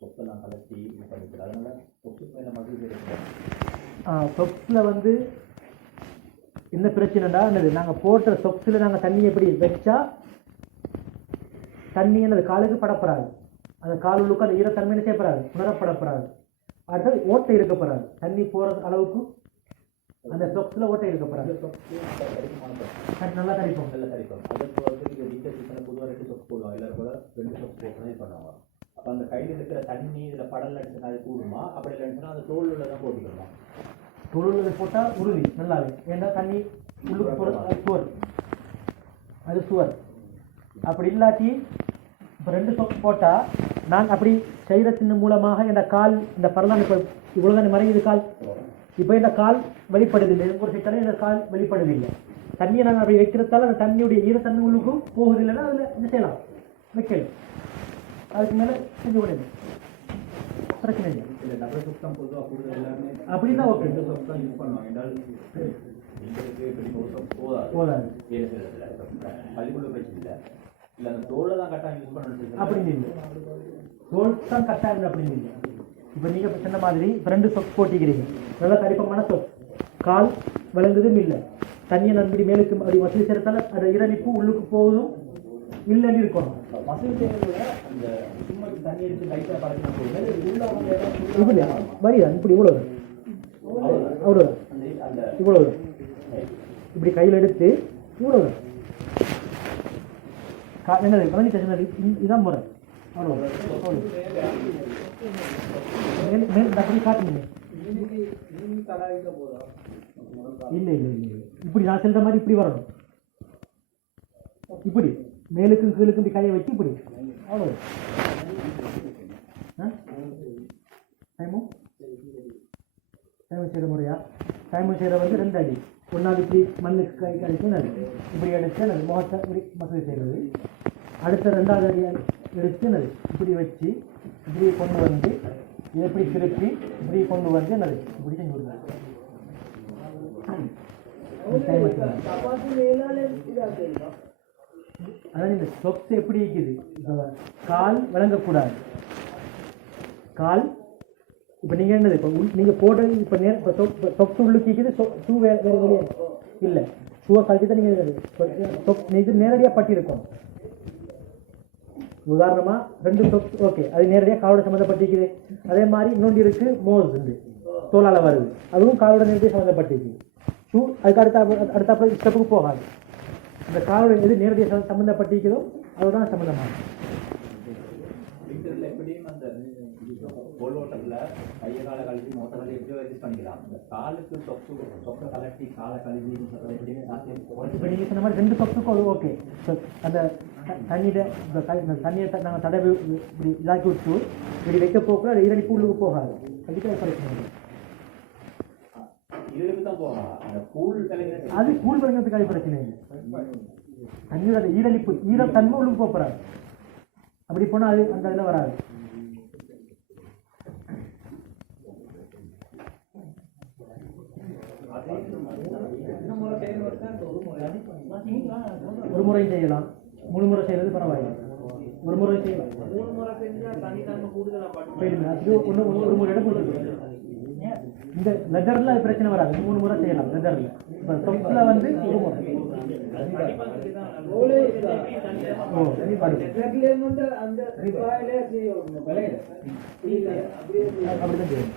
சொப்பெல்லாம் கலட்டி இது பண்ணிக்கலாம். அதனால சொப்பு மேலே மகிழ்ச்சி சொப்பில் வந்து என்ன பிரச்சனைடா என்னது, நாங்கள் போடுற சொப்ஸில் நாங்கள் தண்ணி எப்படி வச்சா தண்ணி என்னது காலுக்கு படப்படாது, அந்த கால் உள்ளுக்கு அந்த ஈரத்தன்மையை செய்யப்படாது, உணரப்படப்படாது. அடுத்தது ஓட்டை இருக்கப்படாது, தண்ணி போகிற அளவுக்கு அந்த சொப்ஸில் ஓட்டை இருக்கப்படாது. நல்லா தரிப்போம் நல்லா தரிப்போம். பொதுவாக 2 சொப்பு போடுவாங்க, எல்லாரும் கூட 2 சொப்பு போட்டு இது பண்ணுவாங்க. அப்போ அந்த கையில் இருக்கிற தண்ணி இதில் படல் அடிச்சுன்னா அது கூடுமா? அப்படி இல்லைன்னா அந்த தோல் உள்ள தான் போட்டுக்கலாம். தோல் உள்ள போட்டால் உறுதி நல்லாவே, ஏன்னா தண்ணி உள்ளுக்கு போகிற சுவர், அது சுவர். அப்படி இல்லாட்டி இப்போ 2 சொப்பு போட்டால் நான் அப்படி செய்கிறத்தின் மூலமாக இந்த கால் இந்த பரலான இப்போ இவ்வளோ தானே மறையுது கால், இப்போ இந்த கால் வெளிப்படுதில்லை, ஒரு சிக்கலே இந்த கால் வெளிப்படுதில்லை. தண்ணியை நாங்கள் அப்படி வைக்கிறதால அந்த தண்ணியுடைய ஈரத்தன்மை உள்ளுக்கும் போகுதில்லைன்னா அதில் என்ன செய்யலாம்? வைக்கலாம். அதுக்கு மேலே செஞ்சு விடுங்க, பிரச்சனை இல்லை. அப்படின்னா ஓகே போதாது. அப்படின்னு இல்லை, தோல் தான் கட்டாயம் அப்படின்னு இல்லை. இப்போ நீங்கள் சொன்ன மாதிரி இப்போ 2 சொப்பு போட்டிக்கிறீங்க, நல்லா தரிப்பமான சொப்பு, கால் விளங்குதும் இல்லை, தண்ணியை நம்பி மேலுக்கு அப்படி வசதி செய்யறதால அந்த இரணிப்பு உள்ளுக்கு போகுதும் இல்லைன்னு இருக்கணும். வசதி செய்யறதுல அந்த தண்ணி எடுத்து லைட்டாக பழக்கினா இப்படி வரியா இப்படி இவ்வளோ அவ்வளோ இவ்வளோ இப்படி கையில் எடுத்து இவ்வளோ என்னது கலந்து இதான் முறை. அவ்வளோ அவ்வளோ மேல் அப்படி காட்டுங்க. இல்லை இல்லை இல்லை, இப்படி நான் செல்ற மாதிரி இப்படி வரணும், இப்படி மேலுக்கும் கீழுக்கும் இப்படி கையை வச்சு இப்படி அவ்வளோ. டைமும் டைம் செய்கிற முறையா? டைமும் செய்கிற வந்து 2 அடி, ஒன்றாவது இப்படி மண்ணுக்கு கை அடிச்சு நடு இப்படி எடுத்து நடு முகத்தை இப்படி மசூதி செய்கிறது. அடுத்த 2வது அடி எடுத்து நடு இப்படி வச்சு இப்படி கொண்டு வந்து இதை எப்படி திருப்பி இப்படி கொண்டு வந்து நடு இப்படி செஞ்சு விடுறாங்க. அதாவது இந்த சொப்ஸ் எப்படி இருக்குது, கால் விளங்கக்கூடாது. கால் இப்போ நீங்கள் என்னது இப்போ நீங்கள் போடுறது இப்போ சொப்ஸ் உள்ளுக்கு இருக்குது, ஷூ வேறு வெளியே இல்லை, ஷூவை கழிச்சு தான் நீங்கள் இது நேரடியாக பட்டிருக்கோம். உதாரணமாக 2 சொப்ஸ் ஓகே, அது நேரடியாக காலோட சம்மந்தப்பட்டிருக்குது. அதே மாதிரி இன்னொன்று இருக்குது மோஸ் வந்து தோலால் வருது, அதுவும் காலோட நேரடியாக சம்மந்தப்பட்டிருக்குது. ஷூ அதுக்கு அடுத்த ஸ்டெப்புக்கு போகாது. இந்த காலோட எது நேரடியாக சம்மந்தப்பட்டிருக்கிறதோ அதுதான் சம்மந்தமாகும். இப்போ நீங்கள் சொன்ன மாதிரி 2 சொப்புக்கும் அது ஓகே. அந்த தண்ணியை நாங்கள் தடவை இப்படி இதாக்கி விட்டு இப்படி வைக்க போக்குள்ள அது இரணிப்பு உள்ளுக்கு போகாது, அதுக்கு பிரச்சனை இல்லை. அது கூழ் விளங்கிறதுக்கு அது பிரச்சனை இல்லை. தண்ணியோட ஈரழிப்பு ஈரத்தன்மை உள்ளுக்கு போகிறாரு, அப்படி போனால் அது அந்த இதில் வராது. ஒரு முறை செய்யலாம், 3 முறை செய்யறது பரவாயில்லை. ஒரு முறை செய்யலாம், ஒரு முறை இந்த லெதர்ல பிரச்சனை வராது. 3 முறை செய்யலாம் லெதர்ல. இப்ப சொப்ல வந்து ஒரு முறை. அப்படிதான் செய்யணும்.